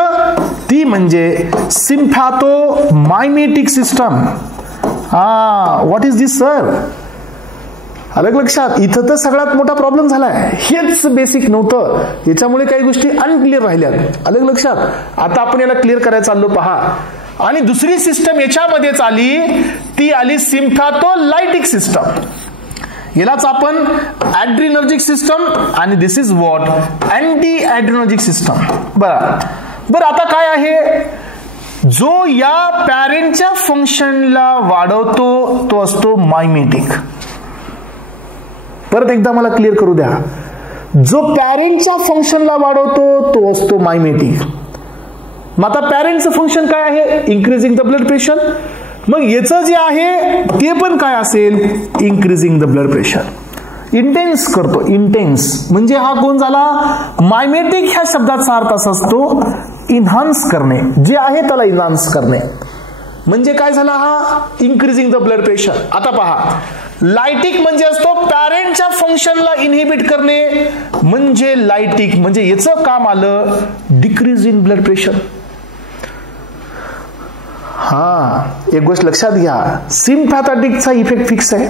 ती म्हणजे sympathomimetic system. What is this sir? अलग लक्षात. इथं तर सगळ्यात मोठा प्रॉब्लेम झालाय. हेच बेसिक नव्हतं, याच्यामुळे काही गोष्टी अनक्लिअर राहिल्यात. अलग लक्षात. आता आपण याला क्लिअर करायला चाललो पहा. आणि दुसरी सिस्टम याच्यामध्येच आली, ती आली सिम्पॅथोलायटिक सिस्टम. यालाच आपण ॲड्रिनर्जिक सिस्टम, आणि this is what anti ॲड्रिनर्जिक system. बरं आता काय आहे, जो या पॅरेंटच्या फंक्शनला वाढवतो तो असतो मायमेटिक. परत एकदा मला क्लिअर करू द्या, जो पॅरेंटच्या फंक्शनला वाढवतो तो असतो मायमेटिक. मग आता पॅरेंटचं फंक्शन काय आहे? Increasing the blood pressure. मग याचं जे आहे ते पण काय असेल? Increasing the blood pressure. Intense करतो, इंटेन्स. म्हणजे हा कोण झाला? मायमेटिक ह्या शब्दाचा अर्थ असा असतो इन्हान्स करणे, जे आहे त्याला इन्हान्स करणे. म्हणजे काय झाला? हा इन्क्रीजिंग द ब्लड प्रेशर. आता पहा, लायटिक म्हणजे असतो पॅरेंटच्या फंक्शनला इनहिबिट करणे, म्हणजे लायटिक. म्हणजे याचं काम आलं डिक्रीज इन ब्लड प्रेशर. एक गोष्ट लक्षात घ्या, सिम्पॅथॅटिकचा इफेक्ट फिक्स आहे,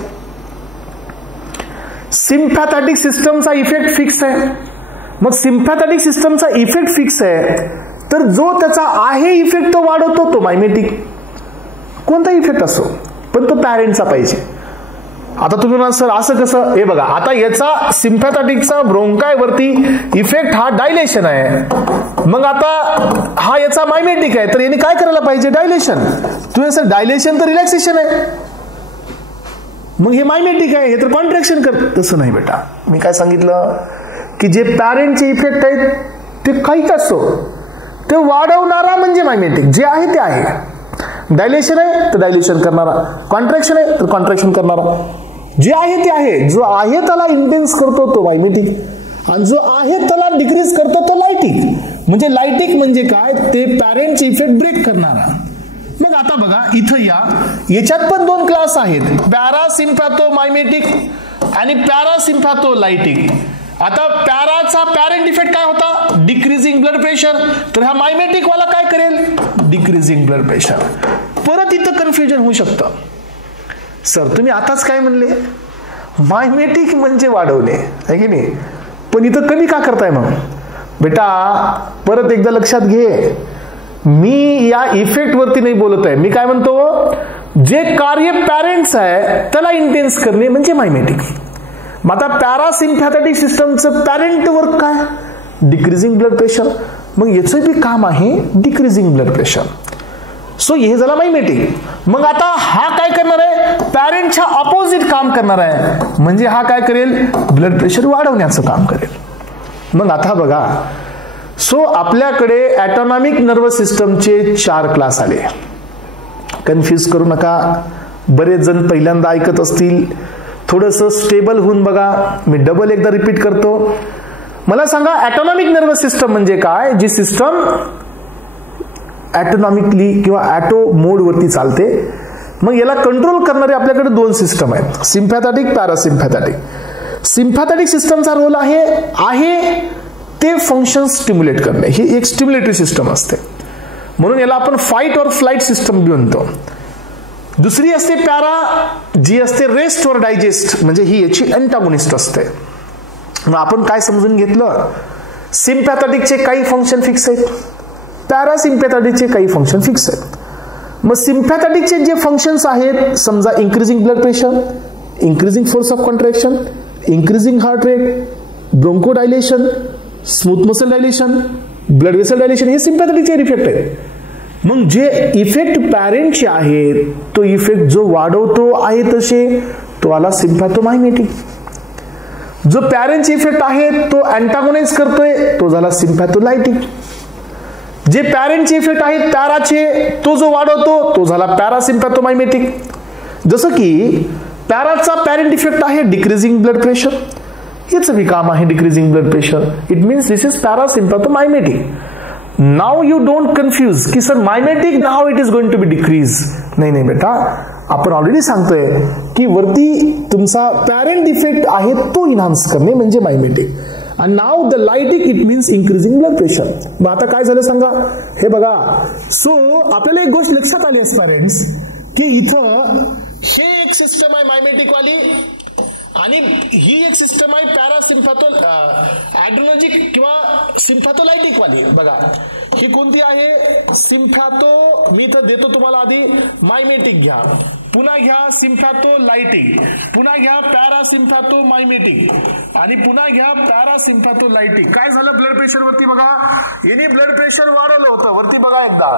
सिम्पॅथॅटिक सिस्टमचा इफेक्ट फिक्स आहे. मग सिम्पॅथॅटिक सिस्टमचा इफेक्ट फिक्स आहे तर जो त्याचा आहे इफेक्ट तो वाढवतो तो मायमेटिक. कोणता इफेक्ट असो, पण तो पॅरेंटचा पाहिजे. आता तुम्ही म्हणाल सर असं कसं? हे बघा, आता याचा सिम्पॅथॅटिकचा ब्रोंकाय वरती इफेक्ट हा डायलेशन आहे. मग आता हा याचा मायमेटिक आहे, तर याने काय करायला पाहिजे? डायलेशन. तुम्ही सर डायलेशन तर रिलॅक्सेशन आहे, मग हे मायमेटिक आहे, हे तर कॉन्ट्रॅक्शन करत. तसं नाही बेटा. मी काय सांगितलं की जे पॅरेंटचे इफेक्ट आहेत ते काही असो ते वाढवणारा म्हणजे मायमेटिक. जे आहे ते आहे. डायलेशन आहे तर डायलेशन करणारा, कॉन्ट्रॅक्शन आहे तर कॉन्ट्रॅक्शन करणारा. जे आहे ते आहे. जो आहे त्याला इंटेन्स करतो तो मायमेटिक, आणि जो आहे त्याला डिक्रीज करतो तो लायटिक. म्हणजे लायटिक म्हणजे काय? ते पॅरेंटचे इफेक्ट ब्रेक करणारा. मग आता बघा इथं याच्यात पण दोन क्लास आहेत, पॅरासिम्पॅथोमायमेटिक आणि पॅरासिम्पॅथोलायटिक. आता पॅराचा पॅरेंट इफेक्ट काय होता? Decreasing blood pressure. तर हा मायमेटिक वाला काय करेल? Decreasing blood pressure. परत इथं कन्फ्युजन होऊ शकतं. सर तुम्ही आताच काय म्हणले? मायमेटिक म्हणजे वाढवणे आहे की नाही, पण इथं कमी का करताय? मग बेटा परत एकदा लक्षात घे, मी या इफेक्ट वरती नाही बोलत आहे. मी काय म्हणतो, जे कार्य पॅरेंट्स आहे त्याला इंटेन्स करणे म्हणजे मायमेटिक. मग आता पॅरासिम्पॅथेटिक सिस्टमचं पॅरेंट वर्क काय? Decreasing blood pressure. मग याचं बी काम आहे डिक्रीजिंग ब्लड प्रेशर. सो हे झाला मायमेटिक. मग आता हा काय करणार आहे? पॅरेंटच्या ऑपोजिट काम करणार आहे. म्हणजे हा काय करेल? ब्लड प्रेशर वाढवण्याचं काम करेल. मग आता बघा, सो आपल्याकडे ऑटोनॉमिक नर्वस सिस्टमचे 4 क्लास आले. कन्फ्यूज करू नका, बरेच जण पहिल्यांदा ऐकत असतील. थोडंसं स्टेबल होऊन बघा. मी डबल एकदा रिपीट करतो. मला सांगा, ऑटोनॉमिक नर्वस सिस्टम म्हणजे काय? जी सिस्टम ऑटोनॉमिकली किंवा ऑटो मोड वरती चालते. मग याला कंट्रोल करणारे आपल्याकडे 2 सिस्टम आहेत, सिम्पॅथॅटिक, पॅरासिम्पॅथॅटिक. सिम्पॅथॅटिक सिस्टमचा रोल आहे ते फंक्शन स्टिम्युलेट करणे. ही एक स्टिम्युलेटरी सिस्टम असते, म्हणून याला आपण फाईट और फ्लाईट सिस्टम बी म्हणतो. दुसरी असते पॅरा, जी असते रेस्ट और डायजेस्ट, म्हणजे ही याची अँटागोनिस्ट असते. मग आपण काय समजून घेतलं? सिम्पॅथॅटिकचे काही फंक्शन फिक्स आहेत, पॅरासिम्पॅथॅटिकचे काही फंक्शन फिक्स आहेत. मग सिम्पॅथॅटिकचे जे फंक्शन्स आहेत, समजा increasing blood pressure, increasing force of contraction, increasing heart rate, bronchodilation, smooth muscle dilation, blood vessel dilation, हे सिम्पॅथॅटिकचे इफेक्ट आहेत. मग जे इफेक्ट पॅरेंटचे आहेत, तो इफेक्ट जो वाढवतो आहे तसे, तो आला सिम्पॅथोमायमेटिक. जो पॅरेंटचे इफेक्ट आहे तो अँटागोनाइज करतोय, तो झाला सिम्पॅथोलायटिक. जे पॅरेंटचे इफेक्ट आहेत पॅराचे, तो जो वाढवतो तो झाला पॅरासिम्पॅथोमायमेटिक. जसं की पॅराचा पॅरेंट इफेक्ट आहे डिक्रीजिंग ब्लड प्रेशर, याचं बी काम आहे decreasing blood pressure. It means this is parasympathomimetic. Now you don't confuse की sir mimetic now it is going to be decrease. नाही बेटा, आपण ऑलरेडी सांगतोय की वरती तुमचा पॅरेंट इफेक्ट आहे तो इन्हान्स करणे म्हणजे मायमेटिक. आणि नाव the lytic it means increasing blood pressure. मग आता काय झालं सांगा? हे बघा, सो आपल्याला एक गोष्ट लक्षात आली आहे पॅरेंट्स, की इथं हे एक सिस्टम आहे मायमेटिक वाली, आणि ही एक सिस्टम आहे पॅरासिम्पॅथो ॲड्रेनर्जिक किंवा सिम्पॅथोलायटिक वाली. बघा ही कोणती आहे? सिम्पॅथो. मी इथं देतो तुम्हाला आधी. मायमेटिक घ्या, पुन्हा घ्या सिम्पॅथोलायटिक, पुन्हा घ्या पॅरासिम्पॅथोमायमेटिक, आणि पुन्हा घ्या पॅरासिम्पॅथोलायटिक. काय झालं ब्लड प्रेशर वरती? बघा, यांनी ब्लड प्रेशर वाढवलं होतं. वरती बघा एकदा,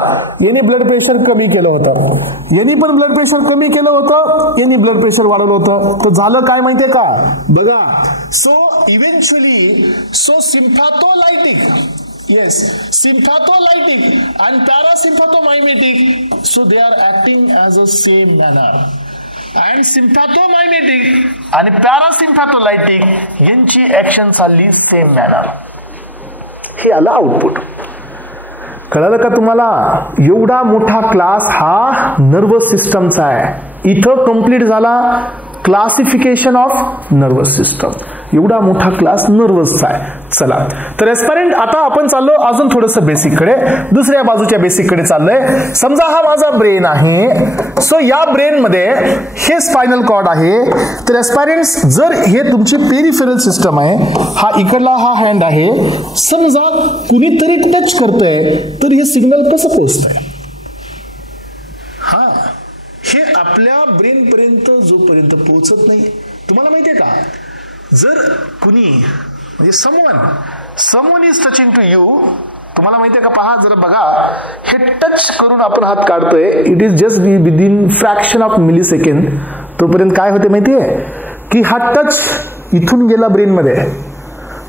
यांनी ब्लड प्रेशर कमी केलं होतं, यांनी पण ब्लड प्रेशर कमी केलं होतं, यांनी ब्लड प्रेशर वाढवलं होतं. तर झालं काय माहितीये का? बघा, so eventually so sympatholytic, yes, sympatholytic and parasympathomimetic, so they are acting as a same manner. And sympathomimetic आणि parasympatholytic यांची ऍक्शन चालली सेम मॅनर. हे आलं आउटपुट. कळलं का तुम्हाला? एवढा मोठा क्लास हा नर्वस सिस्टमचा आहे. इथं कंप्लीट झाला क्लासिफिकेशन ऑफ नर्वस सिस्टम. एवढा मोठा क्लास नर्वसचा आहे. चला, तर एस्पायरंट आता आपण चाललो अजून थोडंसं बेसिक कडे, दुसऱ्या बाजूच्या बेसिक कडे चाललोय. समजा हा माझा ब्रेन आहे. सो या ब्रेन मध्ये हे स्पायनल कॉर्ड आहे. तर एस्पायरंट्स, जर हे तुमची पेरिफेरल सिस्टम आहे, हा इकडला हा हँड आहे, समजा कुणीतरी टच करतोय, तर हे सिग्नल कसं पोहोचतंय? हा, हे आपल्या ब्रेन पर्यंत जोपर्यंत पोहोचत नाही, तुम्हाला माहितीये का, जर कुणी म्हणजे someone is touching to you, तुम्हाला माहितीये का? पहा जरा बघा, हे टच करून आपण हात काढतोय, it is just within fraction of millisecond. तोपर्यंत काय होते माहितीये की हा टच इथून गेला ब्रेन मध्ये,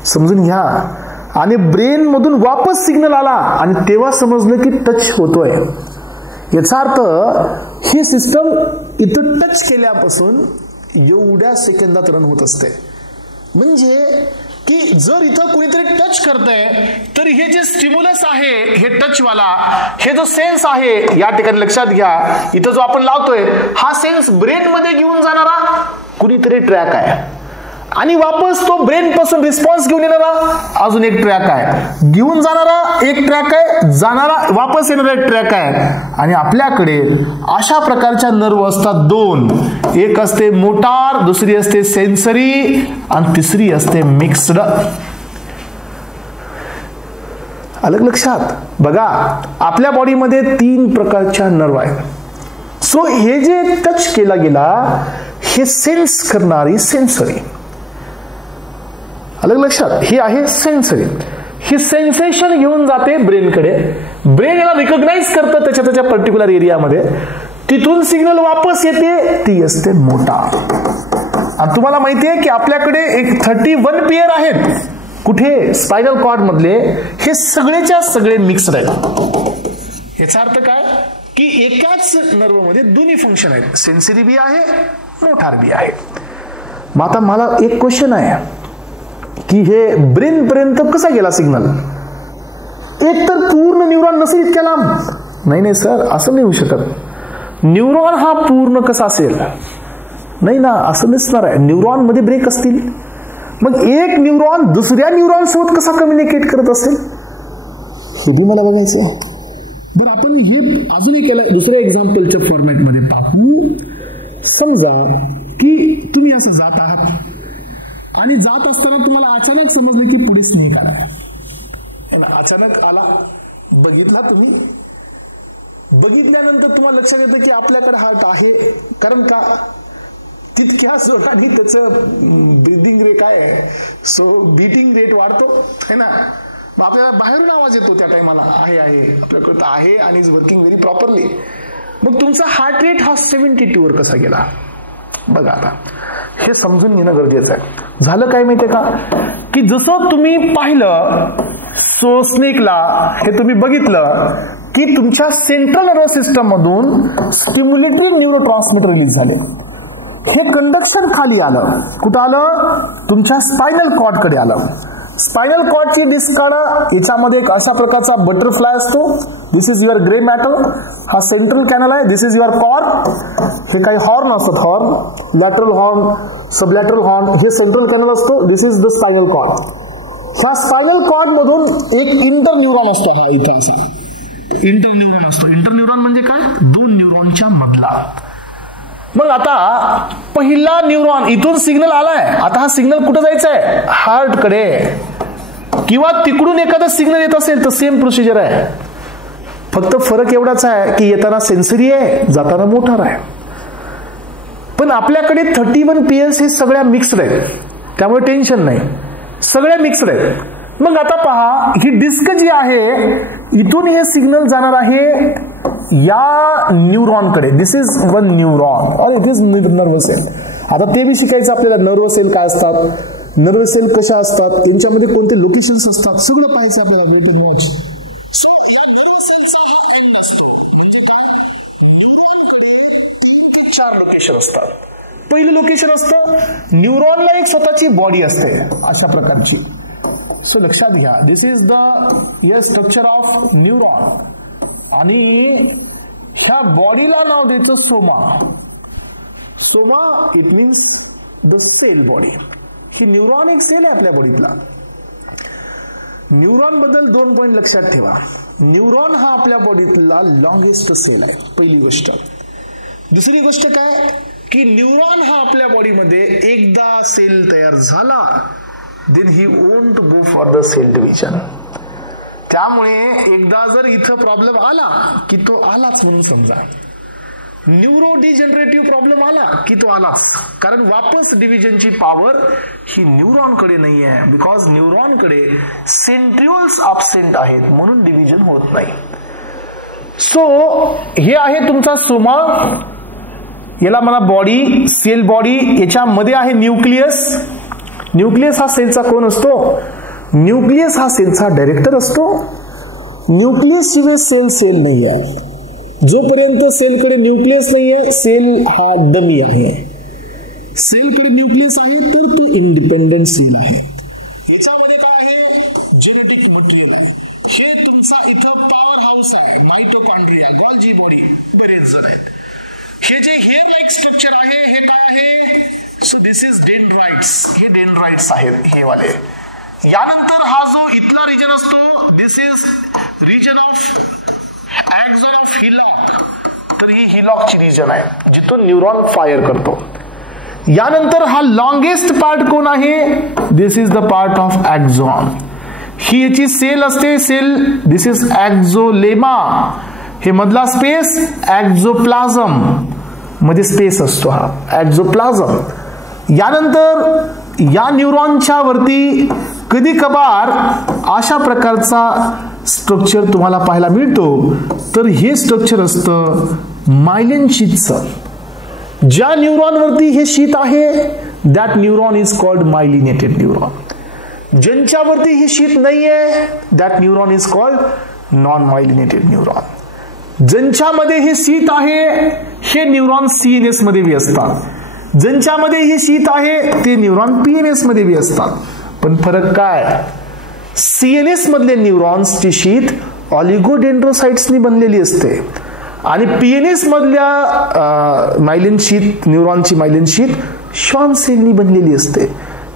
समजून घ्या, आणि ब्रेन मधून वापस सिग्नल आला, आणि तेव्हा समजलं की टच होतोय. याचा अर्थ ही सिस्टम इथं टच केल्यापासून एवढ्या सेकंदात रन होत असते. म्हणजे की जर इथं कुणीतरी टच करतंय, तर हे जे स्टिम्युलस आहे, हे टचवाला, हे जो सेन्स आहे, या ठिकाणी लक्षात घ्या, इथं जो आपण लावतोय, हा सेन्स ब्रेन मध्ये घेऊन जाणारा कुणीतरी ट्रॅक आहे. आणि वापस तो ब्रेन पासून रिस्पॉन्स घेऊन येणारा अजून एक ट्रॅक आहे, घेऊन जाणारा एक ट्रॅक आहे, जाणारा वापस येणारा एक ट्रॅक आहे. आणि आपल्याकडे अशा प्रकारच्या नर्व असतात दोन, एक असते मोटार, दुसरी असते सेन्सरी आणि तिसरी असते मिक्स्ड. अलग लक्षात बघा, आपल्या बॉडीमध्ये 3 प्रकारच्या नर्व आहेत. सो हे जे टच केला गेला हे सेन्स करणारी सेन्सरी. अलग लक्षात, हे आहे सेन्सरी. ही सेन्सेशन घेऊन जाते ब्रेनकडे, ब्रेन याला रिकॉग्नाइज करतं त्याच्या पर्टिक्युलर एरियामध्ये, तिथून सिग्नल वापस येते, ती असते मोटार. आणि तुम्हाला माहिती आहे की आपल्याकडे एक 31 पेअर आहेत. कुठे? स्पायनल कॉर्ड मधले. हे सगळेच्या सगळे मिक्स्ड आहेत. याचा अर्थ काय की एकाच नर्व मध्ये दोन्ही फंक्शन आहेत, सेन्सरी बी आहे, मोटार बी आहे. मग आता मला एक क्वेश्चन आहे की हे ब्रेन पर्यंत कसा गेला सिग्नल? एक तर पूर्ण न्यूरॉन नसेल इतक्या लांब. नाही सर, असं नाही होऊ शकत. न्यूरॉन हा पूर्ण कसा असेल? नाही ना, असं नसणार आहे. न्यूरॉन मध्ये ब्रेक असतील. मग एक न्यूरॉन दुसऱ्या न्यूरॉन सोबत कसा कम्युनिकेट करत असेल हे बी मला बघायचं आहे. बरं, आपण हे अजूनही केलं. दुसऱ्या एक्झाम्पलच्या फॉर्मॅट मध्ये पाहू. समजा की तुम्ही असं जात आहात आणि जात असताना तुम्हाला अचानक समजलं की पुढे स्नेक आला. अचानक आला, बघितला तुम्ही. बघितल्यानंतर तुम्हाला लक्षात येतं की आपल्याकडे हार्ट आहे, कारण का तितक्या जोराने त्याचं ब्रीदिंग रेट काय आहे, सो बीटिंग रेट वाढतो है ना. मग आपल्याला बाहेरून आवाज येतो त्या टाइमाला, आहे आपल्याकडे आहे आणि इज वर्किंग व्हेरी प्रॉपरली. मग तुमचा हार्ट रेट हा 72 वर कसा गेला बघा. आता हे समजून घेणं गरजेचं आहे. झालं काय माहितीये का की जसं तुम्ही पाहिलं सो स्नेकला, हे तुम्ही बघितलं की तुमच्या सेंट्रल नर्वस सिस्टम मधून स्टिम्युलेटरी न्यूरोट्रान्समीटर रिलीज झाले. हे कंडक्शन खाली आलं. कुठं आलं? तुमच्या स्पायनल कॉर्ड कडे आलं. स्पायनल कॉर्डची डिस्क याच्यामध्ये एक अशा प्रकारचा बटरफ्लाय असतो. This is your grey matter. हा सेंट्रल कॅनल आहे. This is your cord. हे काही हॉर्न असतात, हॉर्न, लॅटरल हॉर्न, सबलॅटरल हॉर्न, हे सेंट्रल कॅनल असतो. This is the spinal cord. ह्या स्पायनल कॉर्ड मधून एक इंटरन्यूरॉन असतो. हा इथं असा इंटरन्यूरॉन असतो. इंटरन्यूरॉन म्हणजे काय? 2 न्यूरॉनच्या मधला. मग आता पहिला न्यूरॉन इथून सिग्नल आलाय. आता हा सिग्नल कुठे जायचा आहे? हार्ट कडे. किंवा तिकडून एखादा सिग्नल येत असेल तर सेम प्रोसिजर आहे. फक्त फरक एवढाच आहे की येताना सेन्सरी आहे, जाताना मोटार आहे. पण आपल्याकडे 31 पेयर्स हे सगळ्या मिक्स्ड आहेत, त्यामुळे टेन्शन नाही, सगळ्या मिक्स्ड आहेत. मग आता पहा, ही डिस्क जी आहे इथून हे सिग्नल जाणार आहे या न्यूरॉन कडे. दिस इज 1 न्यूरॉन और इट इज नर्व सेल. आता ते बी शिकायचं आपल्याला. नर्व सेल काय असतात, नर्व सेल कशा असतात, त्यांच्यामध्ये कोणते लोकेशन्स असतात, सगळं पाहायचं आपल्याला. 4 लोकेशन असतात. पहिलं लोकेशन असतं, न्यूरॉनला एक स्वतःची बॉडी असते अशा प्रकारची. सो लक्षात घ्या, this is the structure of neuron. आणि ह्या बॉडीला नाव द्यायचं soma. Soma it means the cell body. ही न्यूरॉन एक सेल आहे आपल्या बॉडीतला. न्यूरॉन बद्दल 2 पॉइंट लक्षात ठेवा. न्यूरॉन हा आपल्या बॉडीतला लॉंगेस्ट सेल आहे, पहिली गोष्ट. दुसरी गोष्ट काय की न्यूरॉन हा आपल्या बॉडीमध्ये एकदा सेल तयार झाला then he won't go for the cell division. त्यामुळे एकदा जर इथं प्रॉब्लेम आला की तो आलाच म्हणून समजा. न्यूरो डिजनरेटिव्ह प्रॉब्लेम आला की तो आलाच, कारण वापस डिव्हिजनची पॉवर ही न्यूरॉन कडे नाही आहे. बिकॉज न्यूरॉन कडे सेंट्रिओल्स अब्सेंट आहेत, म्हणून डिव्हिजन होत नाही. सो हे आहे तुमचा सोमा. याला मला बॉडी, सेल बॉडी. याच्यामध्ये आहे न्यूक्लियस. न्यूक्लियस हा सेलचा कोण असतो? न्यूक्लियस हा सेलचा डायरेक्टर असतो. न्यूक्लियस शिवाय सेल नाही आहे. जोपर्यंत सेलकडे न्यूक्लियस नाही आहे, सेल हा डमी आहे. सेलकडे न्यूक्लियस आहे तर तो इंडिपेंडेंट सेल आहे. याच्यामध्ये काय आहे? जेनेटिक मटेरियल आहे. हे तुमचा इथं पॉवर हाऊस आहे. माइटोकॉन्ड्रिया, गॉल्जी बॉडी, बरेच जण आहेत. हे जे हेअर लाईक स्ट्रक्चर आहे हे काय आहे? So this is dendrites. हे डेंड्राइट्स आहेत हे वाले. यानंतर हा जो इथला रिजन असतो this is region of axon of hillock. तर ही हिलॉकची रिजन आहे जिथून न्यूरॉन फायर करतो. यानंतर हा लॉंगेस्ट पार्ट कोण आहे? This is the part of axon. ही याची सेल असते. Cell this is axolemma. हे मधला स्पेस ॲक्झोप्लाझम मध्ये स्पेस असतो हा ॲक्झोप्लाझम. यानंतर या न्यूरॉनच्या वरती कधी कभार अशा प्रकारचा स्ट्रक्चर तुम्हाला पाहायला मिळतो. तर हे स्ट्रक्चर असतं मायलिन शीथचं. ज्या न्यूरॉन वरती हे शीथ आहे that neuron is called myelinated neuron. ज्यांच्यावरती हे शीथ नाहीये that neuron is called non myelinated neuron. ज्यांच्यामध्ये हे शीथ आहे हे न्यूरॉन सीएनएस मध्ये बी असतात. ज्यांच्यामध्ये हे शीथ आहे ते न्यूरॉन पीएनएस मध्ये बी असतात. पण फरक काय? सीएनएस मधले न्यूरॉन्सची शीथ ऑलिगोडेंड्रोसाइट्सनी बनलेली असते आणि पीएनएस मधल्या मायलिन शीथ न्यूरॉनची मायलिन शीथ शॉन सेलनी बनलेली असते.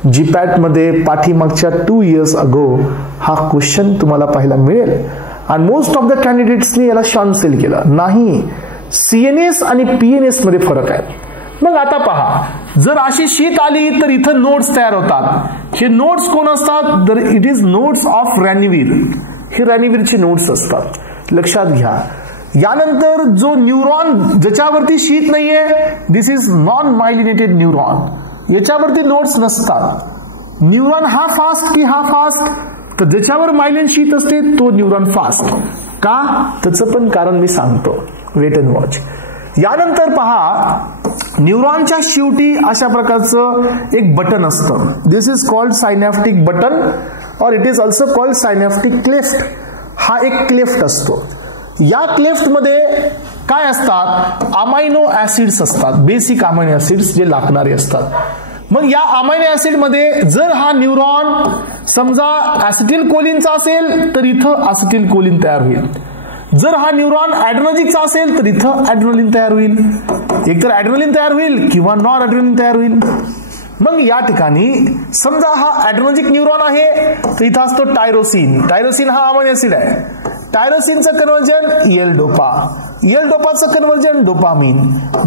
जीपॅट मध्ये पाठीमागच्या 2 years अगो हा क्वेश्चन तुम्हाला पाहायला मिळेल आणि मोस्ट ऑफ द कॅन्डिडेट्सनी याला शॉन सेल केला. नाही, सीएनएस आणि पीएनएस मध्ये फरक आहे. मग आता पहा, जर अशी शीत आली तर इथं नोड्स तयार होतात. हे नोड्स कोण असतात? तर इट इज नोड्स ऑफ रॅनिव्हिर. हे रॅनिव्हिरचे नोड्स असतात, लक्षात घ्या. यानंतर जो न्यूरॉन ज्याच्यावरती शीत नाहीये दिस इज नॉन मायलिनेटेड न्यूरॉन. याच्यावरती नोड्स नसतात. न्यूरॉन हा फास्ट की हा फास्ट? तर ज्याच्यावर मायलिन शीत असते तो न्यूरॉन फास्ट. का? त्याचं पण कारण मी सांगतो, वेट अँड वॉच. यानंतर पहा, न्यूरॉनच्या शेवटी अशा प्रकारचं एक बटन असतं. This is called synaptic button और it is also called synaptic cleft. हा एक क्लेफ्ट असतो. या क्लेफ्ट मध्ये काय असतात? अमायनो ऍसिड्स असतात, बेसिक अमायनो ऍसिड्स जे लागणारे असतात. मग या अमायनो ऍसिड मध्ये जर हा न्यूरॉन समजा ऍसिटिल कोलिनचा असेल तर इथं ऍसिटिल कोलिन तयार होईल. जर हा न्यूरॉन ॲड्रेनर्जिकचा असेल तर इथं ॲड्रेनलिन तयार होईल. एकतर ॲड्रेनलिन तयार होईल किंवा नॉन ॲड्रेनलिन तयार होईल. मग या ठिकाणी समजा हा ॲड्रेनर्जिक न्यूरॉन आहे तर इथं असतो टायरोसिन. टायरोसिन हा अमायनो ऍसिड आहे. टायरोसिनचं कन्व्हर्जन एल डोपा. एल डोपाचं कन्व्हर्जन डोपामिन.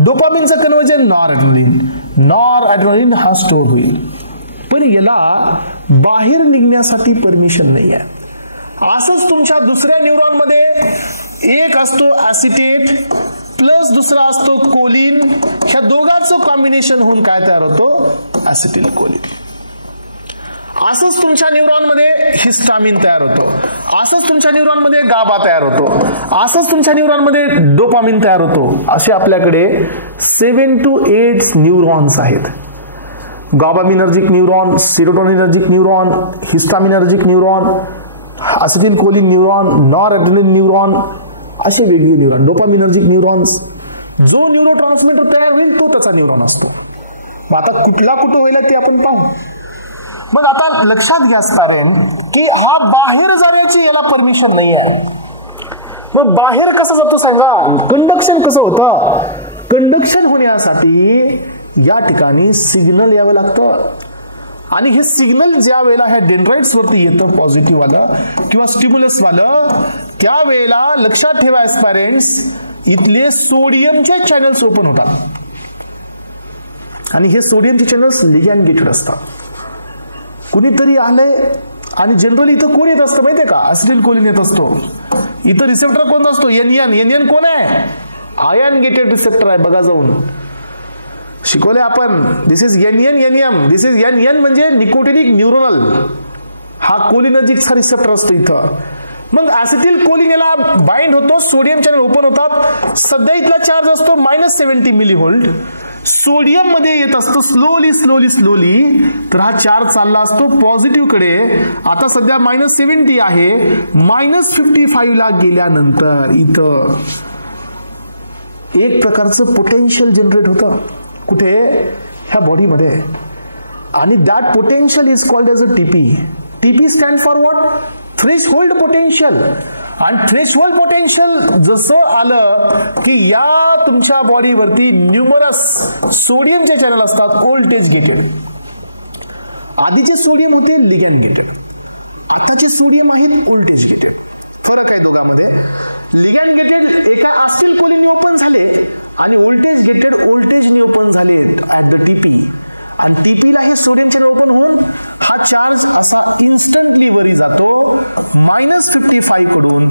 डोपामिनचं conversion noradrenaline. Noradrenaline हा स्टोर होईल. पण याला बाहेर निघण्यासाठी परमिशन नाही आहे. असंच तुमच्या दुसऱ्या न्यूरॉन मध्ये एक असतो ऍसिटेट प्लस दुसरा असतो कोलिन. ह्या दोघांचं कॉम्बिनेशन होऊन काय तयार होतो? ऍसिटिल कोलिन. असंच तुमच्या न्यूरॉन मध्ये हिस्टामिन तयार होतो. असंच तुमच्या न्यूरॉन मध्ये गाबा तयार होतो. असंच तुमच्या न्यूरॉन मध्ये डोपामिन तयार होतो. असे आपल्याकडे 7 to 8 न्यूरॉन्स आहेत. GABAergic neuron, serotonergic neuron, histaminergic neuron, acetylcholine neuron, noradrenaline neuron, असे वेगवेगळे न्यूरॉन. Dopaminergic neurons. जो न्यूरो ट्रान्समीटर तयार होईल तो त्याचा न्यूरॉन असतो. मग आता कुठला कुठं होईल ते आपण पाहू. मग आता लक्षात घ्या कारण की हा बाहेर जाण्याची याला परमिशन नाही आहे. मग बाहेर कसं जातो सांगा? कंडक्शन कसं होतं? कंडक्शन होण्यासाठी या ठिकाणी सिग्नल यावं लागतं आणि हे सिग्नल ज्या वेळेला ह्या डेंड्राइट्स वरती येतं पॉझिटिव्ह वालं किंवा स्टिम्युलस वालं, त्यावेळेला लक्षात ठेवा एस्पायरेंट्स, इथले सोडियमचे चॅनल्स ओपन होतात आणि हे सोडियमचे चॅनल्स लिगॅंड गेटेड असतात. कुणीतरी आलंय आणि जनरली इथं कोण येत असतं माहितीये का? ऍसिटिल कोलिन येत असतो. इथं रिसेप्टर कोणता असतो? एनएन. एनएन कोण आहे? आयन गेटेड रिसेप्टर आहे. बघा जाऊन शिकवले आपण. This is NN NM. This is NN म्हणजे निकोटिनिक न्यूरोनल. हा कोलिनर्जिकचा रिसेप्टर असतो इथं. मग ऍसिटिल कोलिन याला बाइंड होतो, सोडियम चॅनल ओपन होतात. सध्या इथला चार्ज असतो -70 मिलीव्होल्ट. सोडियम मध्ये येत असतो स्लोली स्लोली स्लोली. तर हा चार्ज चालला असतो पॉझिटिव्ह कडे. आता सध्या -70 आहे. -55 ला गेल्यानंतर इथं एक प्रकारचं पोटेन्शियल जनरेट होतं. कुठे? ह्या बॉडीमध्ये. आणि that potential is called as a TP. TP stand for what? Threshold potential. आणि थ्रेशोल्ड पोटेन्शियल जसं आलं की या तुमच्या बॉडीवरती न्यूमरस सोडियमचे चॅनल असतात व्होल्टेज गेटेड. आधीचे सोडियम होते लिगॅंड गेटेड, आताचे सोडियम आहेत व्होल्टेज गेटेड. फरक आहे दोघांमध्ये. लिगॅंड गेटेड एका असिल कोलिनी ओपन झाले आणि व्होल्टेज गेटेड व्होल्टेजने ओपन झाले ऍट द टीपी. आणि टीपीला हे सोडियम चॅनल ओपन होऊन हा चार्ज असा इन्स्टंटली वरी जातो, -55 कडून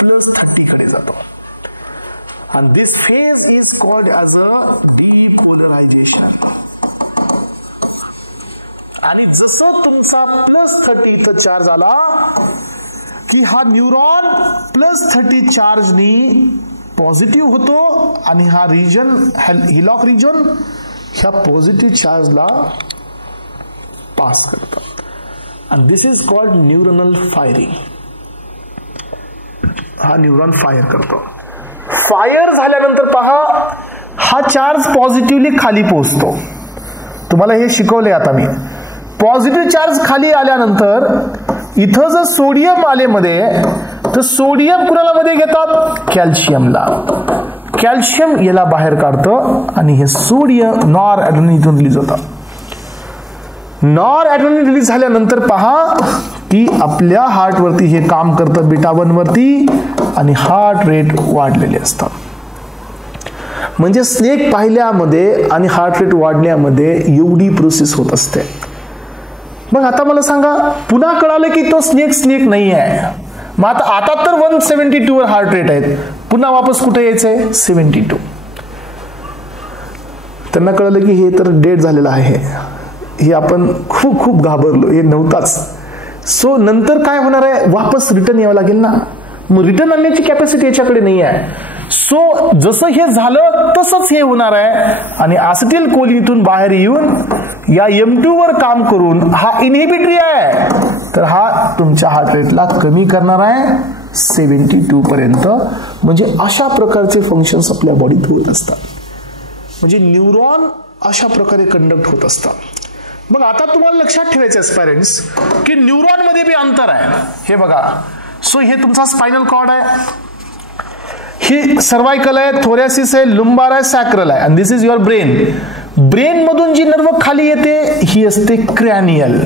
+30 कडे जातो. आणि this phase is called as a depolarization. आणि जसं तुमचा +30 इथं चार्ज आला की हा न्यूरॉन +30 चार्जनी पॉझिटिव्ह होतो आणि हा रिजन हिलॉक रिजन ह्या पॉझिटिव्ह चार्जला पास करतात. आणि this is called neuronal firing. हा न्यूरॉन फायर करतो. फायर झाल्यानंतर पहा हा चार्ज पॉझिटिव्हली खाली पोहोचतो. तुम्हाला हे शिकवले आता मी. पॉझिटिव्ह चार्ज खाली आल्यानंतर इथं जर सोडियम आले मध्ये तर सोडियम कुणाला मध्ये घेतात? कॅल्शियमला. कॅल्शियम याला बाहेर काढतं आणि हे सोडियम नॉर ॲड्रेनालिन इथून रिलीज होतं. नॉर ॲड्रेनालिन रिलीज झाल्यानंतर पहा की आपल्या हार्टवरती हे काम करतं बीटा 1 वरती आणि हार्ट रेट वाढलेले असतात. म्हणजे स्नेक पाहिल्यामध्ये आणि हार्ट रेट वाढण्यामध्ये एवढी प्रोसेस होत असते. मग आता मला सांगा, पुन्हा कळालं की तो स्नेक नाही आहे. मग आता तर 172 वर हार्ट रेट आहेत, पुन्हा वापस कुठे यायचंय? 72. त्यांना कळलं की हे तर डेड झालेलं आहे. हे आपण खूप घाबरलो, हे नव्हताच. सो नंतर काय होणार आहे? वापस रिटर्न यावं लागेल ना. मग रिटर्न आणण्याची कॅपॅसिटी याच्याकडे नाही आहे. सो जसं हे झालं तसंच हे होणार आहे आणि असिटिल कोलिनतून बाहेर येऊन या M2 वर काम करून हा इनहिबिटरी आहे, तर हा तुमच्या हार्ट रेटला कमी करणार आहे 72 पर्यंत. म्हणजे अशा प्रकारचे फंक्शन्स आपल्या बॉडीत होत असतात. म्हणजे न्यूरॉन अशा प्रकारे कंडक्ट होत असतात. मग आता तुम्हाला लक्षात ठेवायचं पॅरेंट्स की न्यूरॉन मध्ये बी अंतर आहे. हे बघा, सो हे तुमचा स्पायनल कॉर्ड आहे, ही सर्वायकल आहे, थोरॅसिस आहे, लुंबार आहे, सॅक्रल आहे. आणि this is your brain. Brain मधून जी नर्व खाली येते ही असते क्रॅनियल.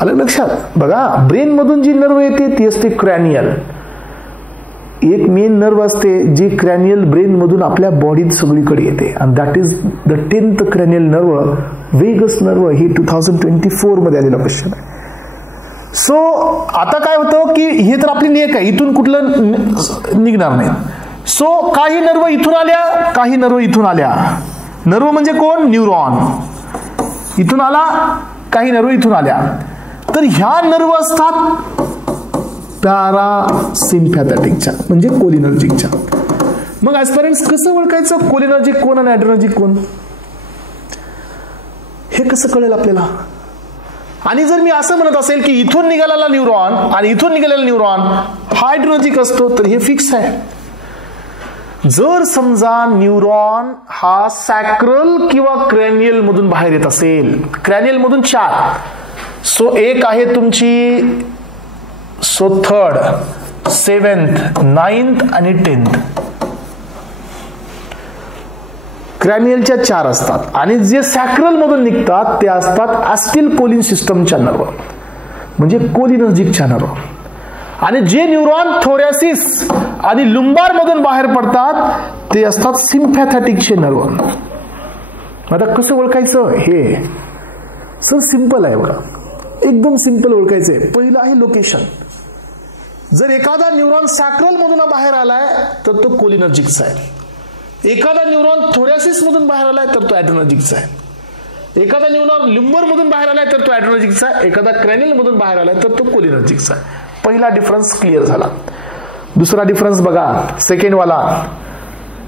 आलं लक्षात? बघा, ब्रेन मधून जी नर्व येते ती असते क्रॅनियल. एक मेन नर्व असते जी क्रॅनियल ब्रेन मधून आपल्या बॉडीत सगळीकडे येते आणि that is the 10th cranial nerve, vagus nerve. ही 2024 मध्ये आलेला क्वेश्चन आहे. सो आता काय होतं की हे तर आपली नेक आहे, इथून कुठलं निघणार नाही. सो काही नर्व इथून आल्या, काही नर्व इथून आल्या. नर्व म्हणजे कोण? न्यूरॉन. इथून आला, काही नर्व इथून आल्या. तर ह्या नर्व असतात पॅरासिम्पॅथॅटिकच्या म्हणजे कोलिनर्जिकच्या. मग ऍस्पिरंट्स कसं ओळखायचं कोलिनर्जिक कोण आणि ॲड्रेनर्जिक कोण? हे कसं कळेल आपल्याला? आणि जर मी असं म्हणत असेल की इथून निघालेला न्यूरॉन आणि इथून निघालेला न्यूरॉन हा ॲड्रेनर्जिक असतो, तर हे फिक्स आहे. जर समजा न्यूरॉन हा सॅक्रल किंवा क्रॅनियल मधून बाहेर येत असेल, क्रॅनियल मधून 4, सो एक आहे तुमची, सो 3rd, 7th, 9th आणि 10th. क्रॅनियलच्या 4 असतात आणि जे सॅक्रल मधून निघतात ते असतात ॲस्टिल कोलिन सिस्टमच्या नर्व म्हणजे कोलिनर्जिकच्या नर्व. आणि जे न्यूरॉन थोरॅसिस आणि लुंबार मधून बाहेर पडतात ते असतात सिम्पॅथॅटिकचे नर्व. आता कसं ओळखायचं? हे सर सिंपल आहे बघा, एकदम सिंपल ओळखायचंय. पहिलं आहे लोकेशन. जर एखादा न्यूरॉन सॅक्रल मधून बाहेर आलाय तर तो कोलिनर्जिकचा आहे. एखादा न्यूरॉन थोरॅसिस मधून बाहेर आलाय तर तो ॲड्रेनर्जिकचा आहे. एखादा न्यूरॉन लिंबर मधून बाहेर आलाय तर तो ॲड्रेनर्जिकचा आहे. एखादा क्रॅनियल मधून बाहेर आलाय तर तो कोलिनर्जिकचा आहे. पहिला डिफरन्स क्लिअर झाला. दुसरा डिफरन्स बघा, सेकंड वाला.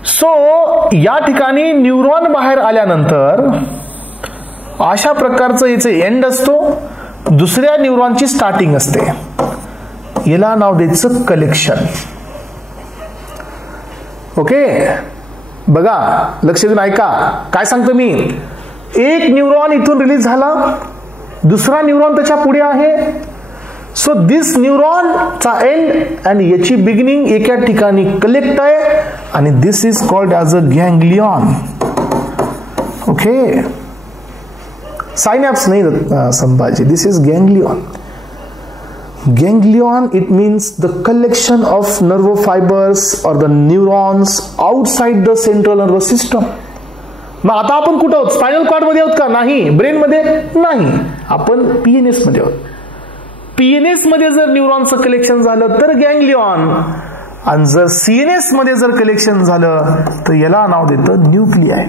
सो या ठिकाणी न्यूरॉन बाहेर आल्यानंतर अशा प्रकारचं याचं एंड असतो, दुसऱ्या न्यूरॉनची स्टार्टिंग असते. याला नाव द्यायचं कलेक्शन. ओके, बघा लक्ष देऊन ऐका काय सांगतो मी. एक न्यूरॉन इथून रिलीज झाला, दुसरा न्यूरॉन त्याच्या पुढे आहे, सो दिस न्यूरॉनचा एंड आणि याची बिगिनिंग एका ठिकाणी कलेक्ट आहे आणि this is called as a ganglion. Okay, synapse नाही Sambhaji, this is ganglion. Ganglion, it means the collection of nerve fibers or the neurons outside the central nervous system. मग आता आपण कुठं आहोत? स्पायनल कॉर्ड मध्ये आहोत का? नाही. ब्रेन मध्ये नाही, आपण पीएनएस मध्ये आहोत. पीएनएस मध्ये जर न्यूरॉनचं कलेक्शन झालं तर गँग्लियॉन, आणि जर सीएनएस मध्ये जर कलेक्शन झालं तर याला नाव देतं न्यूक्लियाय.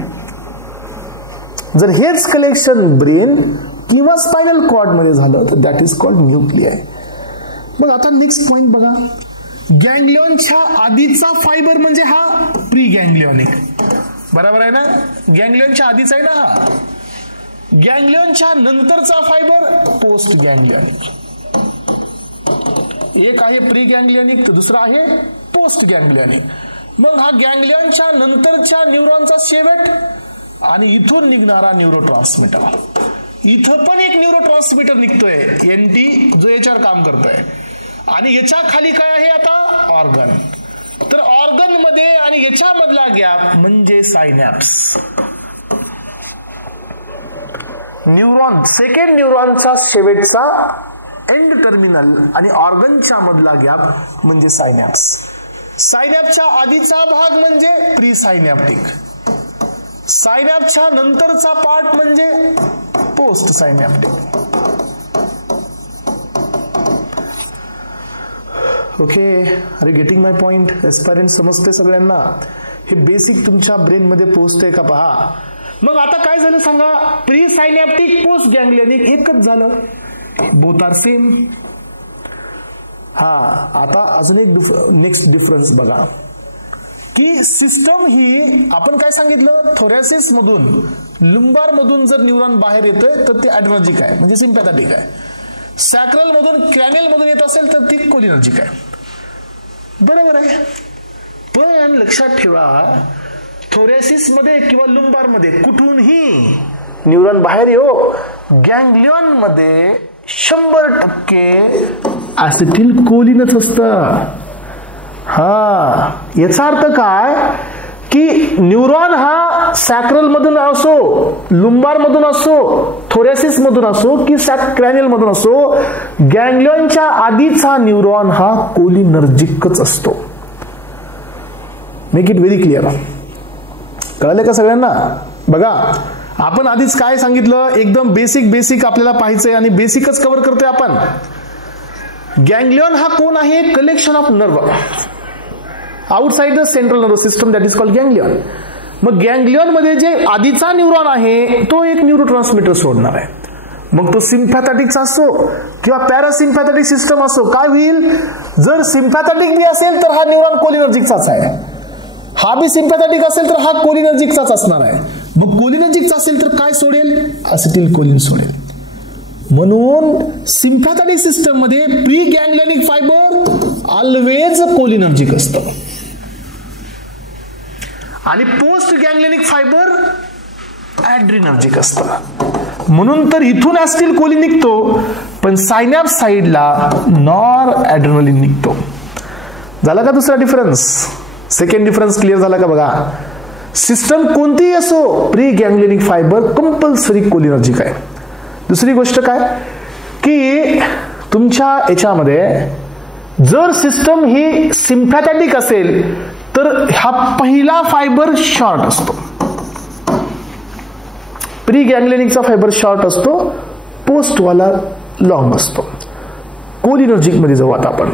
जर हेच कलेक्शन ब्रेन किंवा स्पायनल कॉर्ड मध्ये झालं तर दॅट इज कॉल्ड न्यूक्लियाय. मग आता नेक्स्ट पॉइंट बघा, गँग्लियॉनच्या आधीचा फायबर म्हणजे हा प्री गँग्लियॉनिक. बरोबर आहे ना? गँग्लियॉनच्या आधीचा आहे ना हा. गँग्लियॉनच्या नंतरचा फायबर पोस्ट गँग्लियॉनिक. एक आहे प्री गँग्लियॉनिक तर दुसरा आहे पोस्ट गँग्लियॉनिक. मग हा गँग्लियॉनच्या नंतरच्या न्यूरॉनचा शेवट आणि इथून निघणारा न्यूरोट्रान्समीटर. इथं पण एक न्यूरोट्रान्समीटर निघतोय एनटी, जो याच्यावर काम करतोय. आणि याच्या खाली काय आहे आता? ऑर्गन. तर ऑर्गन मध्ये आणि याच्या मधला गॅप म्हणजे सायनॅप्स. न्यूरॉन, सेकंड न्यूरॉनचा शेवटचा एंड टर्मिनल आणि ऑर्गनच्या मधला गॅप म्हणजे सायनॅप्स. सायनॅपच्या आधीचा भाग म्हणजे प्री सायनॅप्टिक. सायनॅपच्या नंतरचा पार्ट म्हणजे पोस्ट सायनॅप्टिक. ओके, अरे गेटिंग माय पॉइंट? एस्पायरंट समजते सगळ्यांना? हे बेसिक तुमच्या ब्रेन मध्ये पोहोचते का पहा. मग आता काय झालं सांगा? प्री सायनॅप्टिक पोस्ट गँग्लियनिक एकच झालं, बोथ आर सेम. हा, आता अजून एक नेक्स्ट डिफरन्स बघा की सिस्टम ही आपण काय सांगितलं, थोरॅसिस मधून लुंबार मधून जर न्यूरॉन बाहेर येतोय तर ते ॲड्रेनर्जिक आहे म्हणजे सिम्पॅथॅटिक आहे. सॅक्रल मधून क्रॅनियल मधून येत असेल तर ती कोलिनर्जिक आहे. बरोबर आहे. पण लक्षात ठेवा, थोरॅसिस मध्ये किंवा लुंबार मध्ये कुठूनही न्यूरॉन बाहेर येऊ, गँग्लियॉन मध्ये 100% ॲसिटिल कोलिनच असतं. हा, याचा अर्थ काय की न्यूरॉन हा सॅक्रल मधून असो, लुंबार मधून असो, थोरॅसिस मधून असो की क्रॅनियल मधून असो, गँग्लियॉनच्या आधीचा न्यूरॉन हा कोलिनर्जिकच असतो. Make it very clear. कळलं का सगळ्यांना? बघा, आपण आधीच काय सांगितलं, एकदम बेसिक आपल्याला पाहायचंय आणि बेसिकच कव्हर करतोय आपण. गँग्लियॉन हा कोण आहे? Collection of nerve outside the central nervous system, that is called ganglion. मग गँग्लियॉन मध्ये जे आधीचा न्यूरॉन आहे तो एक न्यूरोट्रान्समीटर सोडणार आहे. मग तो सिम्पॅथॅटिकचा असो किंवा पॅरासिम्पॅथॅटिक सिस्टम असो, काय होईल? जर सिम्पॅथॅटिक बी असेल तर हा न्यूरॉन कोलिनर्जिकचाच आहे, हा बी सिम्पॅथॅटिक असेल तर हा कोलिनर्जिकचाच असणार आहे. मग कोलिनर्जिकचा असेल तर काय सोडेल? ॲसिटिल कोलिन सोडेल. म्हणून सिम्पॅथॅटिक सिस्टम मध्ये प्री गँग्लियनिक फायबर ऑलवेज कोलिनर्जिक असतं आणि पोस्ट गँग्लियनिक फायबर ॲड्रिनर्जिक असतं. म्हणून तर इथून ॲसिटिल कोलिन निघतो, पण सायनॅप्स साइडला नॉर ॲड्रेनलिन निघतो. झाला का दुसरा डिफरन्स? सेकंड डिफरन्स क्लिअर झाला का? बघा, सिस्टम कोणतीही असो, प्री गँग्लियनिक फायबर कंपल्सरी कोलिनर्जिक आहे. दुसरी गोष्ट काय की तुमच्या याच्यामध्ये जर सिस्टम ही सिम्पॅथॅटिक असेल तर हा पहिला फायबर शॉर्ट असतो, प्री गँग्लियनिकचा फायबर शॉर्ट असतो, पोस्टवाला लॉंग असतो. कोलिनर्जिक मध्ये जाऊ आता आपण.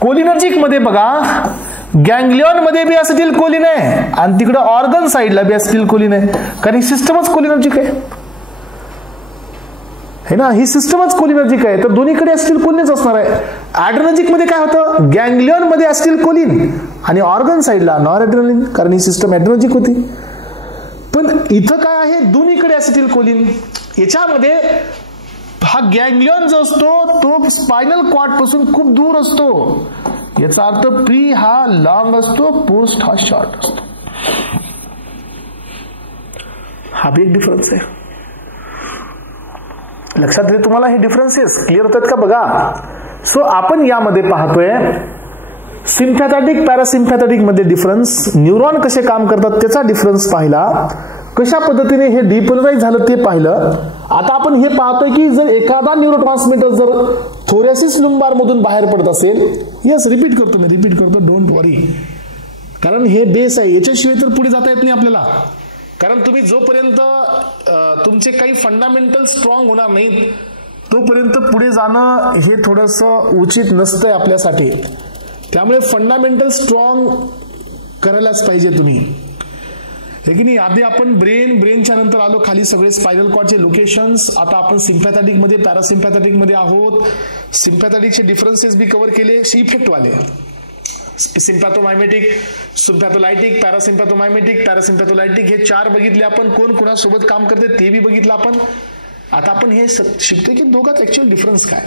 कोलिनर्जिक मध्ये बघा, गँग्लियॉन मध्ये बी ॲसिटिल कोलिन आहे आणि तिकडे ऑर्गन साइडला बी ॲसिटिल कोलिन आहे, कारण ही सिस्टमच कोलिनर्जिक आहे ना, ही सिस्टमच कोलिनर्जिक आहे, तर दोन्हीकडे ॲसिटिल कोलिनच असणार आहे. ॲड्रेनर्जिक मध्ये काय होतं? गँग्लियॉन मध्ये ॲसिटिल कोलिन आणि ऑर्गन साइडला नॉर ॲड्रेनलिन, कारण ही सिस्टम ॲड्रेनर्जिक होती. पण इथं काय आहे? दोन्हीकडे ॲसिटिल कोलिन. याच्यामध्ये हा गँग्लियॉन जो असतो तो स्पायनल कॉर्ड पासून खूप दूर असतो. याचा अर्थ प्री हा लॉंग असतो, पोस्ट हा शॉर्ट असतो. हा बी एक डिफरन्स आहे. लक्षात घे, तुम्हाला हे डिफरन्सेस क्लिअर होतात का? बघा, सो आपण यामध्ये पाहतोय सिम्पॅथॅटिक पॅरासिम्पॅथॅटिक मध्ये डिफरन्स, न्यूरॉन कसे काम करतात त्याचा डिफरन्स पाहिला, कशा पद्धतीने हे डिपोलराइज झालं ते पाहिलं. आता आपण हे पाहतोय की जर एखादा न्यूरोट्रान्समीटर जर थोरॅसिस लुंबार मधून बाहेर पडत असेल, यस रिपीट करतो, डोंट वरी, कारण हे बेस आहे, याच्याशिवाय तर पुढे जाता येत नाही आपल्याला. कारण तुम्ही जोपर्यंत तुमचे काही फंडामेंटल स्ट्रॉंग होणार नाहीत तोपर्यंत पुढे जाणं हे थोडंसं उचित नसतंय आपल्यासाठी. त्यामुळे फंडामेंटल स्ट्रॉंग करायलाच पाहिजे तुम्ही, हे की नाही. आधी आपण ब्रेनच्या नंतर आलो खाली सगळे स्पायनल कॉर्डचे लोकेशन्स. आता आपण सिम्पॅथॅटिक मध्ये पॅरासिम्पॅथॅटिक मध्ये आहोत. सिम्पॅथॅटिकचे डिफरन्सेस बी कव्हर केले, इफेक्ट वाले सिम्पॅथोमायमेटिक, सिम्पॅथोलायटिक, पॅरासिम्पॅथोलायटिक हे 4 बघितले आपण. कोण कोणासोबत काम करते ते बी बघितलं आपण. आता आपण हे शिकतोय की दोघात ऍक्च्युअल डिफरन्स काय.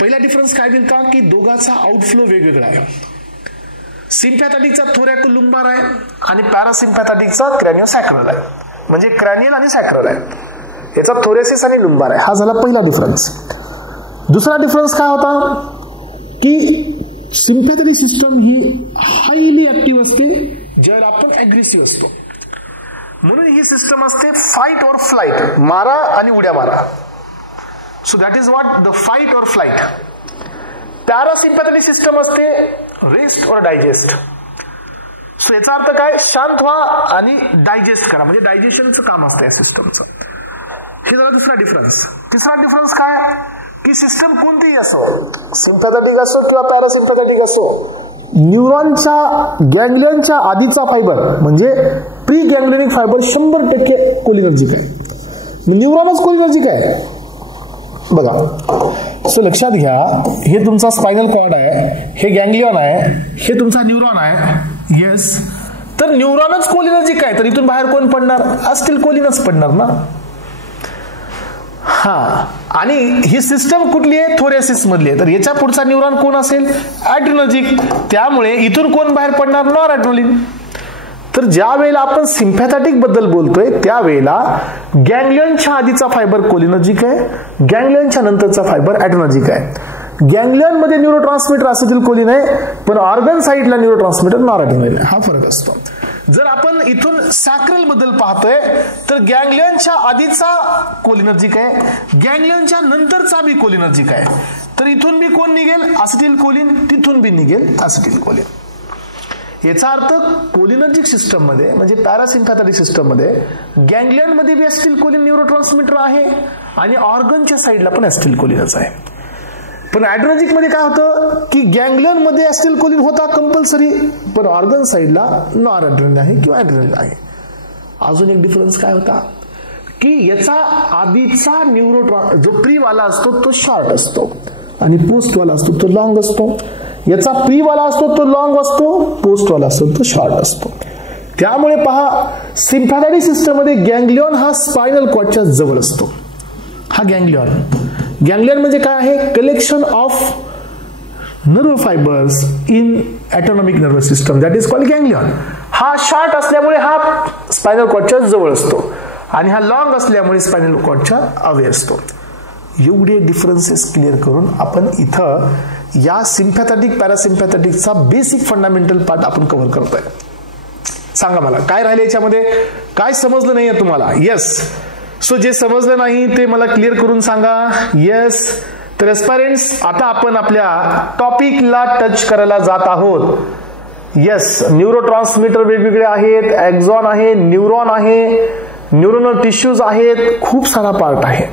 पहिला डिफरन्स काय दिलता की दोघाचा आउटफ्लो वेगवेगळा आहे. सिम्पॅथॅटिकचा थोरॅको लुंबार आहे आणि पॅरासिम्पॅथॅटिकचा क्रॅनिओसॅक्रल आहे, म्हणजे क्रॅनियल आणि सॅक्रल आहे. याचा थोरॅसिस आणि लुंबार आहे. हा झाला पहिला डिफरन्स. दुसरा डिफरन्स काय होता की सिम्पॅथॅटिक सिस्टम ही हायली ऍक्टिव्ह असते ज्यावेळेला आपण अग्रेसिव्ह असतो. म्हणून ही सिस्टम असते फाईट और फ्लाइट, मारा आणि उड्या मारा. So that is what the fight और फ्लाइट. पॅरासिम्पॅथॅटिक सिस्टम असते रेस्ट और डायजेस्ट. सो याचा अर्थ काय, शांत व्हा आणि डायजेस्ट करा, म्हणजे डायजेशनचं काम असतं या सिस्टमचं. हे झाला दुसरा डिफरन्स. तिसरा डिफरन्स काय की सिस्टम कोणतीही असो, सिम्पॅथॅटिक असो किंवा पॅरासिम्पॅथॅटिक असो, न्यूरॉनच्या गँग्लियनच्या आधीचा फायबर म्हणजे प्री गँग्लियनिक फायबर 100% कोलिनर्जिक आहे. न्यूरॉनच कोलिनर्जिक आहे बघा. सो लक्षात घ्या, हे तुमचा स्पायनल कॉर्ड आहे, हे गँग्लियन आहे, हे तुमचा न्यूरॉन आहे. येस, तर न्यूरॉनच कोलिनर्जिक आहे, तर इथून बाहेर कोण पडणार, असतील कोलिनच पडणार ना. हा, आणि ही सिस्टम कुठली आहे, थोरॅसिस मधली आहे, तर याच्या पुढचा न्यूरॉन कोण असेल, ॲड्रिनर्जिक. त्यामुळे इथून कोण बाहेर पडणार, नॉर ॲड्रेनलिन. तर ज्या वेळेला आपण सिम्पॅथॅटिक बद्दल बोलतोय त्यावेळेला गँग्लियनच्या आधीचा फायबर कोलिनर्जिक आहे, गँग्लियनच्या नंतरचा फायबर ॲड्रेनर्जिक आहे. गँग्लियन मध्ये न्यूरोट्रान्समीटर असिटिलकोलिन आहे, पण ऑर्गन साइडला न्यूरोट्रान्समीटर नॉरॲड्रेनलिन आहे. हा फरक असतो. जर आपण इथून सॅक्रल बद्दल पाहतोय तर गँग्लियनच्या आधीचा कोलिनर्जिक आहे, गँग्लियनच्या नंतरचा बी कोलिनर्जिक आहे. तर इथून बी कोण निघेल, असिटिलकोलिन, तिथून बी निघेल असिटिलकोलिन. याचा अर्थ कोलिनर्जिक सिस्टम मध्ये म्हणजे पॅरासिम्पॅथॅटिक सिस्टम मध्ये गँग्लियन मध्ये बी ॲसिटिलकोलिन न्यूरोट्रान्समीटर आहे आणि ऑर्गनच्या साइडला पण ॲसिटिलकोलिनच आहे. पण ॲड्रेनर्जिक मध्ये काय होतं की गँग्लियन मध्ये ॲसिटिलकोलिन होता कंपल्सरी, पण ऑर्गन साइडला नॉर ॲड्रेनलिन आहे किंवा ॲड्रेनलिन आहे. अजून एक डिफरन्स काय होता की याचा आधीचा जो प्री वाला असतो तो शॉर्ट असतो आणि पोस्ट वाला असतो तो लॉंग असतो. याचा प्री वाला असतो तो लॉंग असतो, पोस्ट वाला असतो तो शॉर्ट असतो. त्यामुळे पहा, सिम्पॅथॅटिक सिस्टम मध्ये गँग्लियन हा स्पायनल कॉर्डच्या जवळ असतो. हा गँग्लियन म्हणजे काय आहे, collection of nerve fibres in autonomic nervous system, that is called ganglion. हा शॉर्ट असल्यामुळे हा स्पायनल कॉर्डच्या जवळ असतो आणि हा लॉंग असल्यामुळे स्पायनल कॉर्डच्या अवे असतो. एवढे डिफरन्सेस क्लिअर करून आपण इथं या सिम्पॅथॅटिक पॅरासिम्पॅथॅटिकचा बेसिक फंडामेंटल पार्ट आपण कव्हर करतोय. सांगा मला काय राहिले याच्यामध्ये, काय समजलं नाहीये तुम्हाला. येस, सो जे समजलं नाही ते मला क्लिअर करून सांगा. येस, तर एस्पायरंट्स आता आपण आपल्या टॉपिकला टच करायला जात आहोत. येस, न्यूरोट्रान्समीटर वेगवेगळे आहेत, एक्झॉन आहे, न्यूरॉन आहे, न्यूरोनल टिश्यूज आहेत, खूप सारा पार्ट आहे.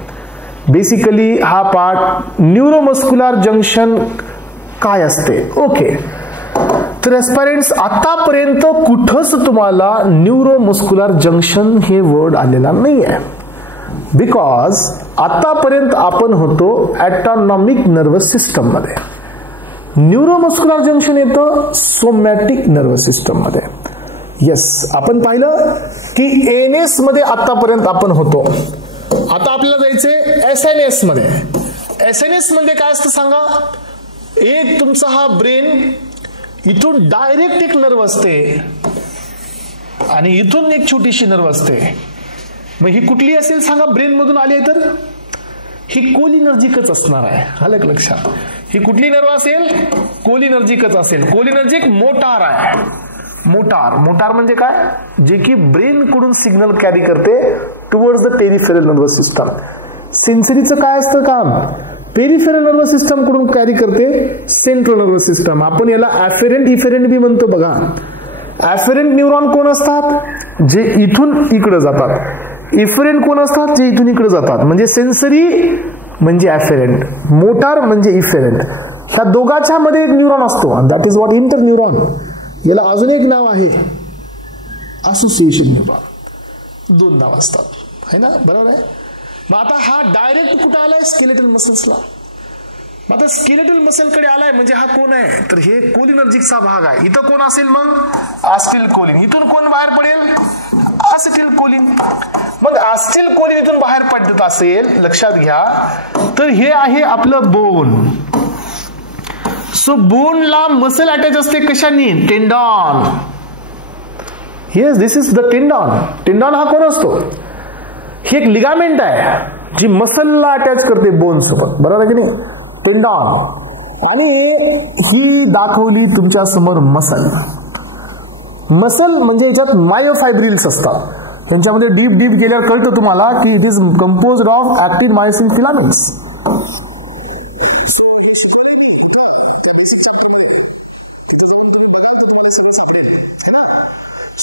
बेसिकली हा पार्ट न्यूरोमस्क्युलर जंक्शन काय असते. ओके, तर एस्पायरंट्स आतापर्यंत कुठंच तुम्हाला न्यूरोमस्क्युलर जंक्शन हे वर्ड आलेला नाही आहे, बिकॉज आतापर्यंत आपण होतो ऑटोनॉमिक नर्वस सिस्टम मध्ये. न्यूरोमस्क्युलर जंक्शन येतं सोमॅटिक नर्वस सिस्टम मध्ये. येस, आपण पाहिलं की एनएस मध्ये आतापर्यंत आपण होतो. आता आपल्याला जायचंय एसएनएस मध्ये. एसएनएस मध्ये काय असतं सांगा, एक तुमचा हा ब्रेन, इथून डायरेक्ट एक नर्व असते आणि इथून एक छोटीशी नर्व असते. मग ही कुठली असेल सांगा, ब्रेन मधून आली आहे तर ही कोलिनर्जिकच असणार आहे. आलं लक्षात? ही कुठली नर्व असेल? कोलिनर्जिकच असेल. कोलिनर्जिक मोटार आहे. मोटार म्हणजे काय? जे की ब्रेन कडून सिग्नल कॅरी करते towards the peripheral nervous system. सेन्सरीचं काय असतं काम? पेरिफेरल नर्वस सिस्टम कडून कॅरी करते सेंट्रल नर्वस सिस्टम. आपण याला ॲफेरंट इफेरंट बी म्हणतो बघा. ॲफेरंट न्यूरॉन कोण असतात? जे इथून इकडे जातात. इफेरंट कोण असतात? जे इथून इकडे जातात. म्हणजे सेन्सरी म्हणजे ॲफेरंट, मोटार म्हणजे इफेरंट. ह्या दोघांच्या मध्ये एक न्यूरॉन असतो, that is what inter neuron. याला अजून एक नाव आहे असोसिएशन न्यूरॉन. दोन नाव असतात, है ना? बरोबर आहे. मग आता हा डायरेक्ट कुठं आलाय? स्केलेटल मसल्सला. मग आता स्केलेटल मसल कडे आलाय म्हणजे हा कोण आहे? तर हे कोलिनर्जिकचा भाग आहे. इथं कोण असेल मग? Acetyl choline. इथून कोण बाहेर पडेल? Acetyl choline. मग ॲसिटिल कोलिन इथून बाहेर पडत असेल, लक्षात घ्या, तर हे आहे आपलं बोन. सो बोनला मसल अटॅच असते कशाने? Tendon. Yes, this is the tendon. Tendon हा कोण असतो? ही एक लिगामेंट आहे जी मसलला अटॅच करते बोन सोबत. बरोबर की नाही? टेंडॉन. आणि ही दाखवली तुमच्या समोर मसल. मसल म्हणजे याच्यात मायोफायब्रिल्स असतात. त्यांच्यामध्ये डीप गेल्यावर कळतं तुम्हाला की it is composed of actin myosin filaments.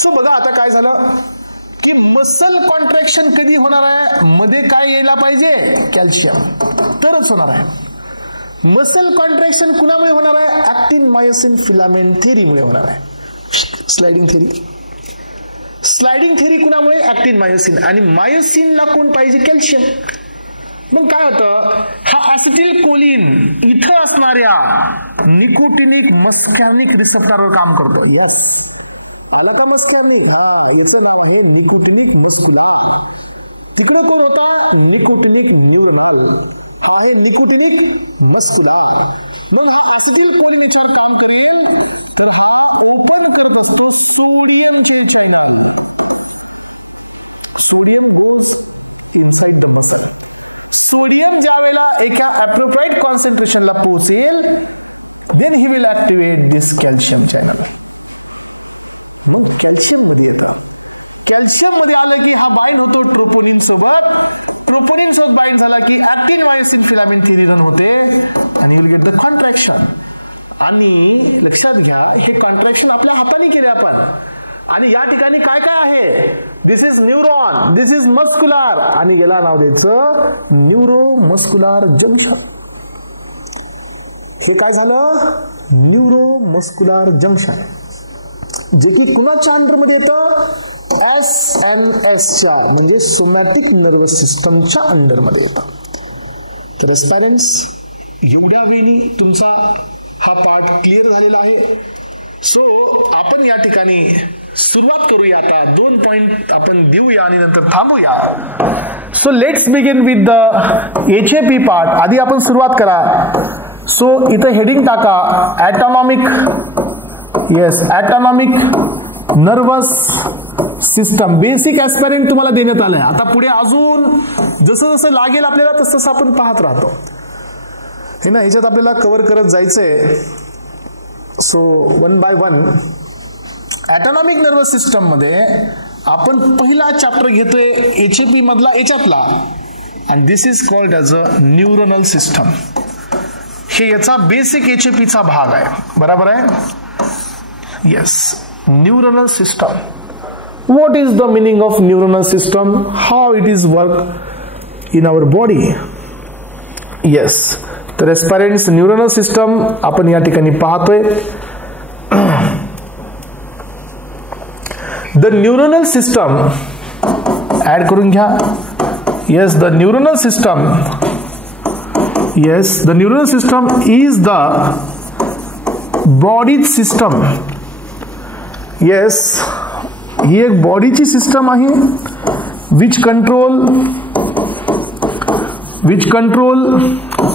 So बघा आता काय झालं की मसल कॉन्ट्रॅक्शन कधी होणार आहे? मध्ये काय यायला पाहिजे? कॅल्शियम. तरच होणार आहे. मसल कॉन्ट्रॅक्शन कुणामुळे होणार आहे? ऍक्टिन मायोसिन फिलामेंट थेरीमुळे होणार आहे. स्लाइडिंग थेरी कुणामुळे? Actin myosin. आणि मायोसिनला कोण पाहिजे? कॅल्शियम. मग काय होतं? हा ॲसिटिल कोलिन इथं असणाऱ्या निकोटिनिक मस्कॅर्निक रिसेप्टरवर काम करतो. यस, आला का मस्कॅर्निक? हा, याचं नाव आहे निकोटिनिक मस्क्युलर. तिकडे कोण होता? Nicotinic neuronal. हा आहे निकोटिनिक मस्क्युलर. मग हा ॲसिटिल कोलिन याच्यावर काम करेल तर हा ओपन करत असतो सोडियमचे channel. Sodium goes inside the muscle. Sodium ज्यावेळेला कॉन्सन्ट्रेशनला पोहोचेल then he will activate this calcium channel. Calcium मध्ये येतात. कॅल्शियम मध्ये आलं की हा बाइंड होतो ट्रोपोनिन सोबत. ट्रोपोनिन सोबत बाइंड झाला की ऍक्टिन मायोसिन फिलामेंट थेरी रन होते आणि you will get the contraction. आणि लक्षात घ्या, हे कॉन्ट्रॅक्शन आपल्या हाताने केले आपण. आणि या ठिकाणी काय काय आहे? This is neuron, this is muscular, आणि याला नाव द्यायचं न्यूरो मस्क्युलर जंक्शन. हे काय झालं? न्यूरो मस्क्युलर जंक्शन, जे की कुणाच्या अंडरमध्ये येतं? SMS च्या म्हणजे सोमॅटिक नर्वस सिस्टमच्या अंडरमध्ये येतं. तर एस्पायरंट्स, एवढ्या वेळी तुमचा हा पार्ट क्लिअर झालेला आहे. सो आपण या ठिकाणी सुरुवात करूया. आता 2 पॉइंट आपण देऊया आणि नंतर थांबूया. So let's begin with the HAP part. आधी आपण सुरुवात करा. सो इथं हेडिंग टाका autonomic. Yes, autonomic nervous system. Basic aspirant तुम्हाला देण्यात आलंय. आता पुढे अजून जसं जसं लागेल आपल्याला तसं तसं आपण पाहत राहतो, हे ना. ह्याच्यात आपल्याला कव्हर करत जायचंय. So 1 by 1 autonomic nervous system मध्ये आपण पहिला चॅप्टर घेतोय HAP मधला, याच्यातला, आणि this is called as a neuronal system. हे याचा बेसिक HAP चा भाग आहे. बरोबर आहे? Yes, neuronal system. What is the meaning of neuronal system? How it is work in our body? Yes. तर एस्पायरंट्स, न्यूरोनल सिस्टम आपण या ठिकाणी पाहतोय. द न्यूरोनल सिस्टम ऍड करून घ्या. Yes, the neuronal system. Yes, the neuronal system is the body system. Yes, ही एक बॉडीची सिस्टम आहे which control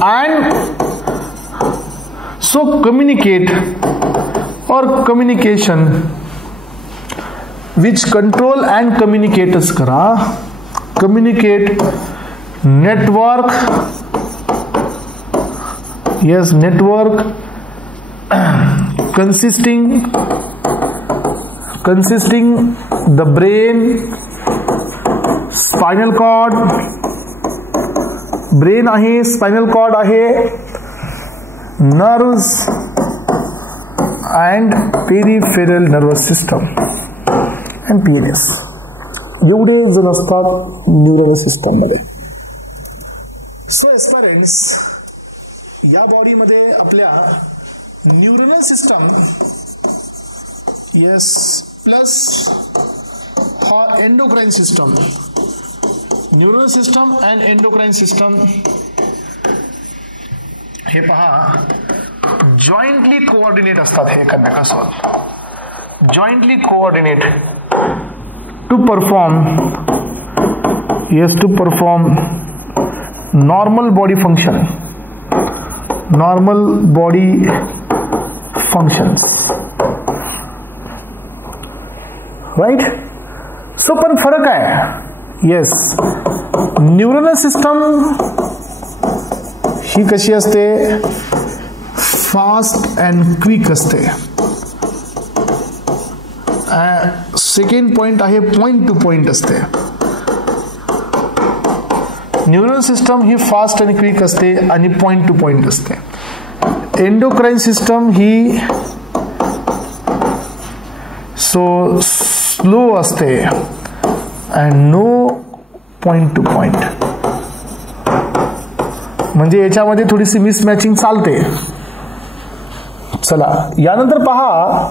and so communicate or communication, which control and communicators करा, communicate network, yes, network consisting the brain, spinal cord, brain आहे, spinal cord आहे, nerves and peripheral nervous system and PNS. एवढे जण असतात neural system मध्ये. So एस्पिरंट्स, या body मध्ये आपल्या neural system yes plus endocrine system, neural system and endocrine system हे पहा जॉईंटली कोऑर्डिनेट असतात. हे एकमेकांसोबत jointly coordinate to perform normal body functions, right? So पण फरक आहे. yes, न्यूरल सिस्टम ही कशी असते, फास्ट अँड क्विक असते. सेकंड पॉइंट आहे पॉइंट टू पॉइंट असते. न्यूरल सिस्टम ही फास्ट आणि क्विक असते आणि पॉइंट टू पॉइंट असते. एंडोक्राइन सिस्टम ही स्लो असते and no point to point. म्हणजे याच्यामध्ये थोडीशी मिसमॅचिंग चालते. चला यानंतर पहा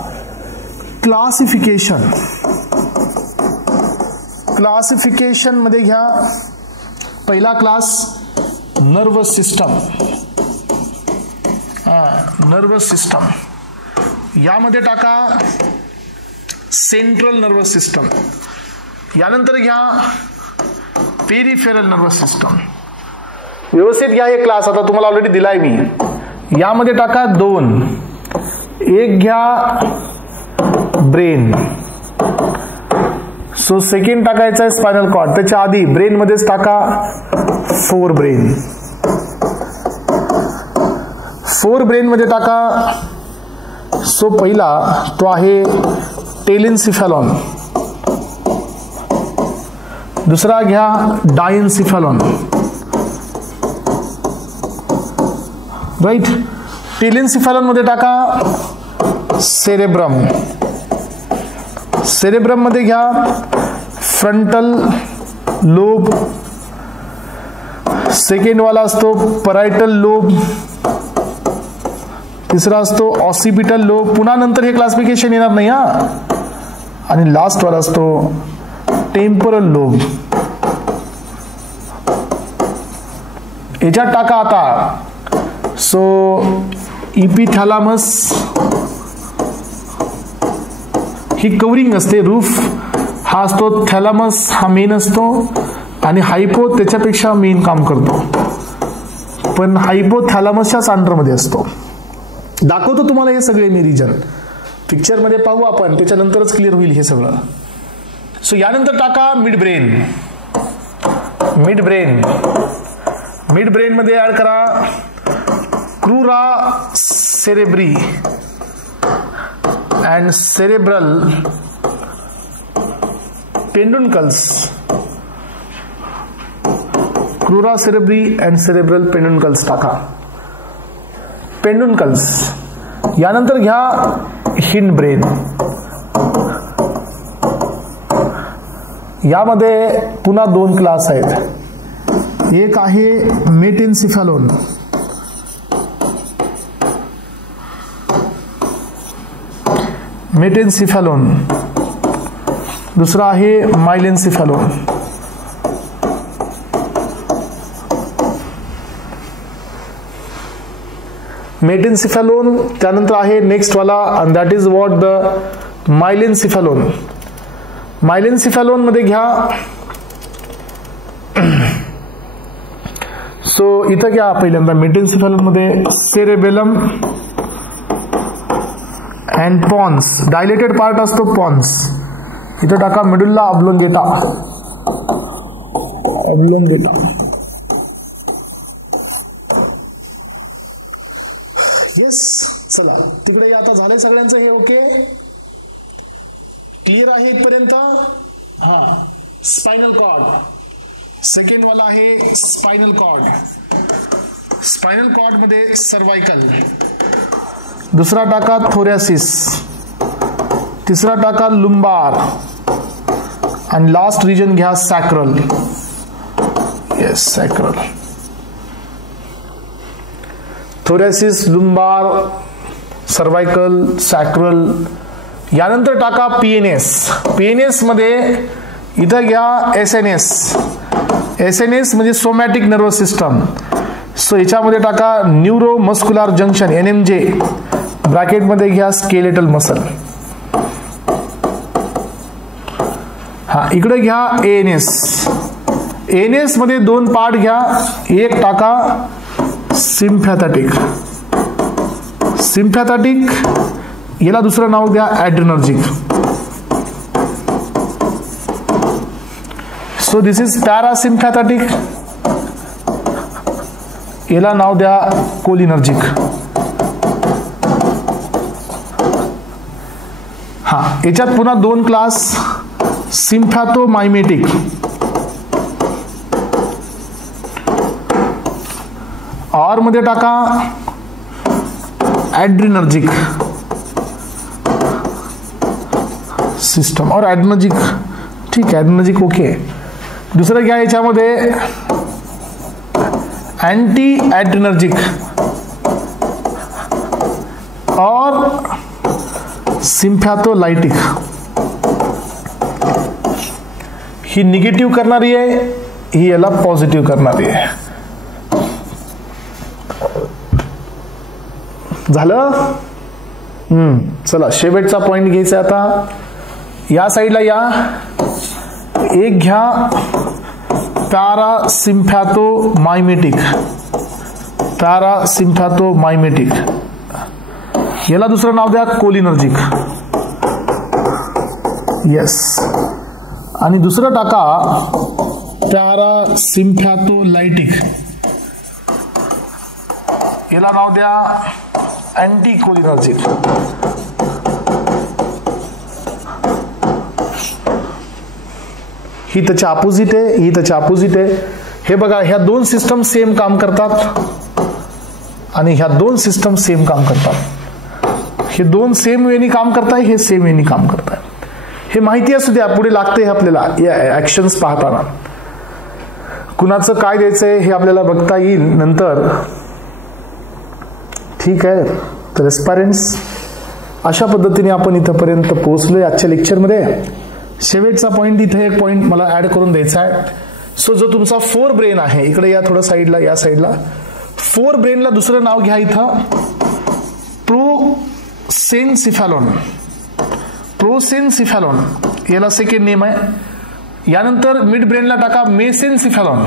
क्लासिफिकेशन मध्ये घ्या. पहिला class nervous system. Nervous system यामध्ये टाका सेंट्रल नर्वस सिस्टम. यानंतर घ्या पेरिफेरल नर्वस सिस्टम. व्यवस्थित घ्या हे क्लास, आता तुम्हाला ऑलरेडी दिलाय मी. यामध्ये टाका 2. एक घ्या ब्रेन. सो सेकंड टाकायचा आहे स्पायनल कॉर्ड. त्याच्या आधी ब्रेन मध्येच टाका 4 ब्रेन. 4 ब्रेन मध्ये टाका. सो पहिला तो आहे टेलेन्सिफॅलॉन. दुसरा घ्या डायन्सिफॅलॉन. राईट. टेलेन्सिफॅलॉन मध्ये टाका सेरेब्रम. सेरेब्रम मध्ये घ्या फ्रंटल लोब. सेकंड वाला असतो परायटल लोब. तिसरा असतो ऑसिपिटल लोब. पुन्हा नंतर हे क्लासिफिकेशन येणार नाही हा. आणि लास्ट वाला असतो टेम्पोरल लोब. याच्यात टाका आता सो इपिथॅलामस ही कवरिंग असते, रूफ हा असतो. थॅलामस हा मेन असतो आणि हायपो त्याच्यापेक्षा मेन काम करतो, पण हायपोथॅलामसच्याच अंडरमध्ये असतो. दाखवतो तुम्हाला हे सगळे मी रिजन पिक्चर मध्ये पाहू आपण, त्याच्यानंतरच क्लिअर होईल हे सगळं. सो यानंतर टाका mid brain. Mid brain mid brain मध्ये ऍड करा क्रूरा cerebri and cerebral peduncles. Crura cerebri and cerebral peduncles टाका. पेडुन्कल्स. यानंतर घ्या हिंड ब्रेन. यामध्ये पुन्हा 2 क्लास आहेत. एक आहे मेटेन्सिफॅलोन. मेटेन्सिफॅलोन. दुसरा आहे मायलेन्सिफॅलोन. मेटेन्सिफॅलोन त्यानंतर आहे नेक्स्ट वाला and that is what the myelencephalon. Myelencephalon मध्ये घ्या सो इथं घ्या पहिल्यांदा मेटेन्सिफॅलोन मध्ये cerebellum and pons. Dilated part असतो पॉन्स. इथं टाका मेडुल्ला ऑब्लोंगेटा. ऑब्लोंगेटा येस, चला तिकडे या. आता झालंय सगळ्यांचं हे ओके, क्लिअर आहे इथपर्यंत. हा, स्पायनल कॉर्ड सेकंड वाला आहे. स्पायनल कॉर्ड, स्पायनल कॉर्ड मध्ये सर्वायकल, दुसरा टाका थोरॅसिस, तिसरा टाका लुंबार आणि लास्ट रिजन घ्या सॅक्रल. येस, सॅक्रल. थोरॅसिस, लुंबार, सर्वायकल, सॅक्रल. यानंतर टाका पीएनएस. पीएनएस मध्ये इथं घ्या एसएनएस. एसएनएस म्हणजे सोमॅटिक नर्वस सिस्टम. सो याच्यामध्ये टाका neuro muscular junction NMJ, bracket मध्ये घ्या स्केलेटल मसल. हा, इकडे घ्या एएनएस. एएनएस मध्ये दोन पार्ट घ्या. एक टाका सिम्पॅथॅटिक. सिम्पॅथॅटिक याला दुसरं नाव द्या ॲड्रेनर्जिक. सो दिस इज पॅरासिम्पॅथॅटिक, याला नाव द्या कोलिनर्जिक. हा, याच्यात पुन्हा दोन क्लास, सिम्पॅथोमायमेटिक और मध्ये टाका ॲड्रेनर्जिक सिस्टम और ॲड्रेनर्जिक. ठीक आहे, ॲड्रेनर्जिक ओके. दुसरं घ्या याच्यामध्ये एंटी ॲड्रेनर्जिक और सिम्पॅथोलायटिक. ही निगेटिव्ह करणारी आहे, ही याला पॉझिटिव्ह करणारी आहे. झालं. चला शेवटचा पॉइंट घ्यायचा आता. या साईडला या. एक घ्या पॅरासिम्पॅथोमायमेटिक. पॅरासिम्पॅथोमायमेटिक याला दुसरं नाव द्या कोलिनर्जिक. येस. आणि दुसरं टाका पॅरासिम्पॅथोलायटिक, याला नाव द्या अँटी कोलिनर्जिक. ही त्याच्या अपोजिट आहे, ही त्याच्या अपोजिट आहे. हे बघा, ह्या दोन सिस्टम सेम काम करतात आणि ह्या दोन सिस्टम सेम काम करतात. हे दोन सेम वेनी काम करताय, हे सेम वेनी काम करताय. हे माहिती असू द्या, पुढे लागते आपल्याला या ऍक्शन्स पाहताना. कुणाचं काय द्यायचंय हे आपल्याला बघता येईल नंतर. ठीक आहे. तर एस्पायरंट्स, अशा पद्धतीने आपण इथपर्यंत पोहोचलोय आजच्या लेक्चरमध्ये. शेवटचा पॉइंट इथे एक पॉइंट मला ऍड करून द्यायचा आहे. सो जो तुमचा फोर ब्रेन आहे, इकडे या थोडं साईडला, या साईडला. फोर ब्रेनला दुसरं नाव घ्या इथं प्रोसेन्सिफॅलॉन. प्रोसेन्सिफॅलॉन याला सेकंड नेम आहे. यानंतर मिड ब्रेनला टाका मेसेन्सिफॅलॉन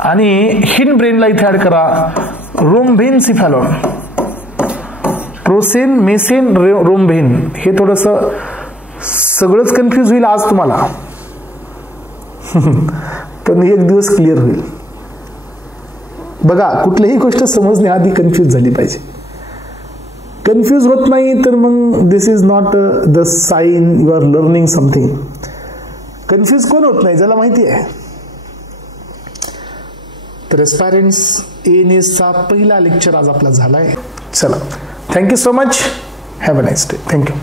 आणि हिंड ब्रेनला इथे ऍड करा रोम्बेन्सिफॅलॉन. प्रोसेन, मेसेन, रोम्बेन. हे थोडस सगळंच कन्फ्युज होईल आज तुम्हाला, पण एक दिवस क्लिअर होईल. बघा, कुठलीही गोष्ट समजण्याआधी कन्फ्युज झाली पाहिजे. कन्फ्युज होत नाही तर मग this is not the sign you are learning something. Confuse कोण होत नाही, ज्याला माहिती आहे. तर एस्पायरंट्स, एएनएसचा पहिला लेक्चर आज आपला झालाय. चला, thank you so much. Have a nice day. Thank you.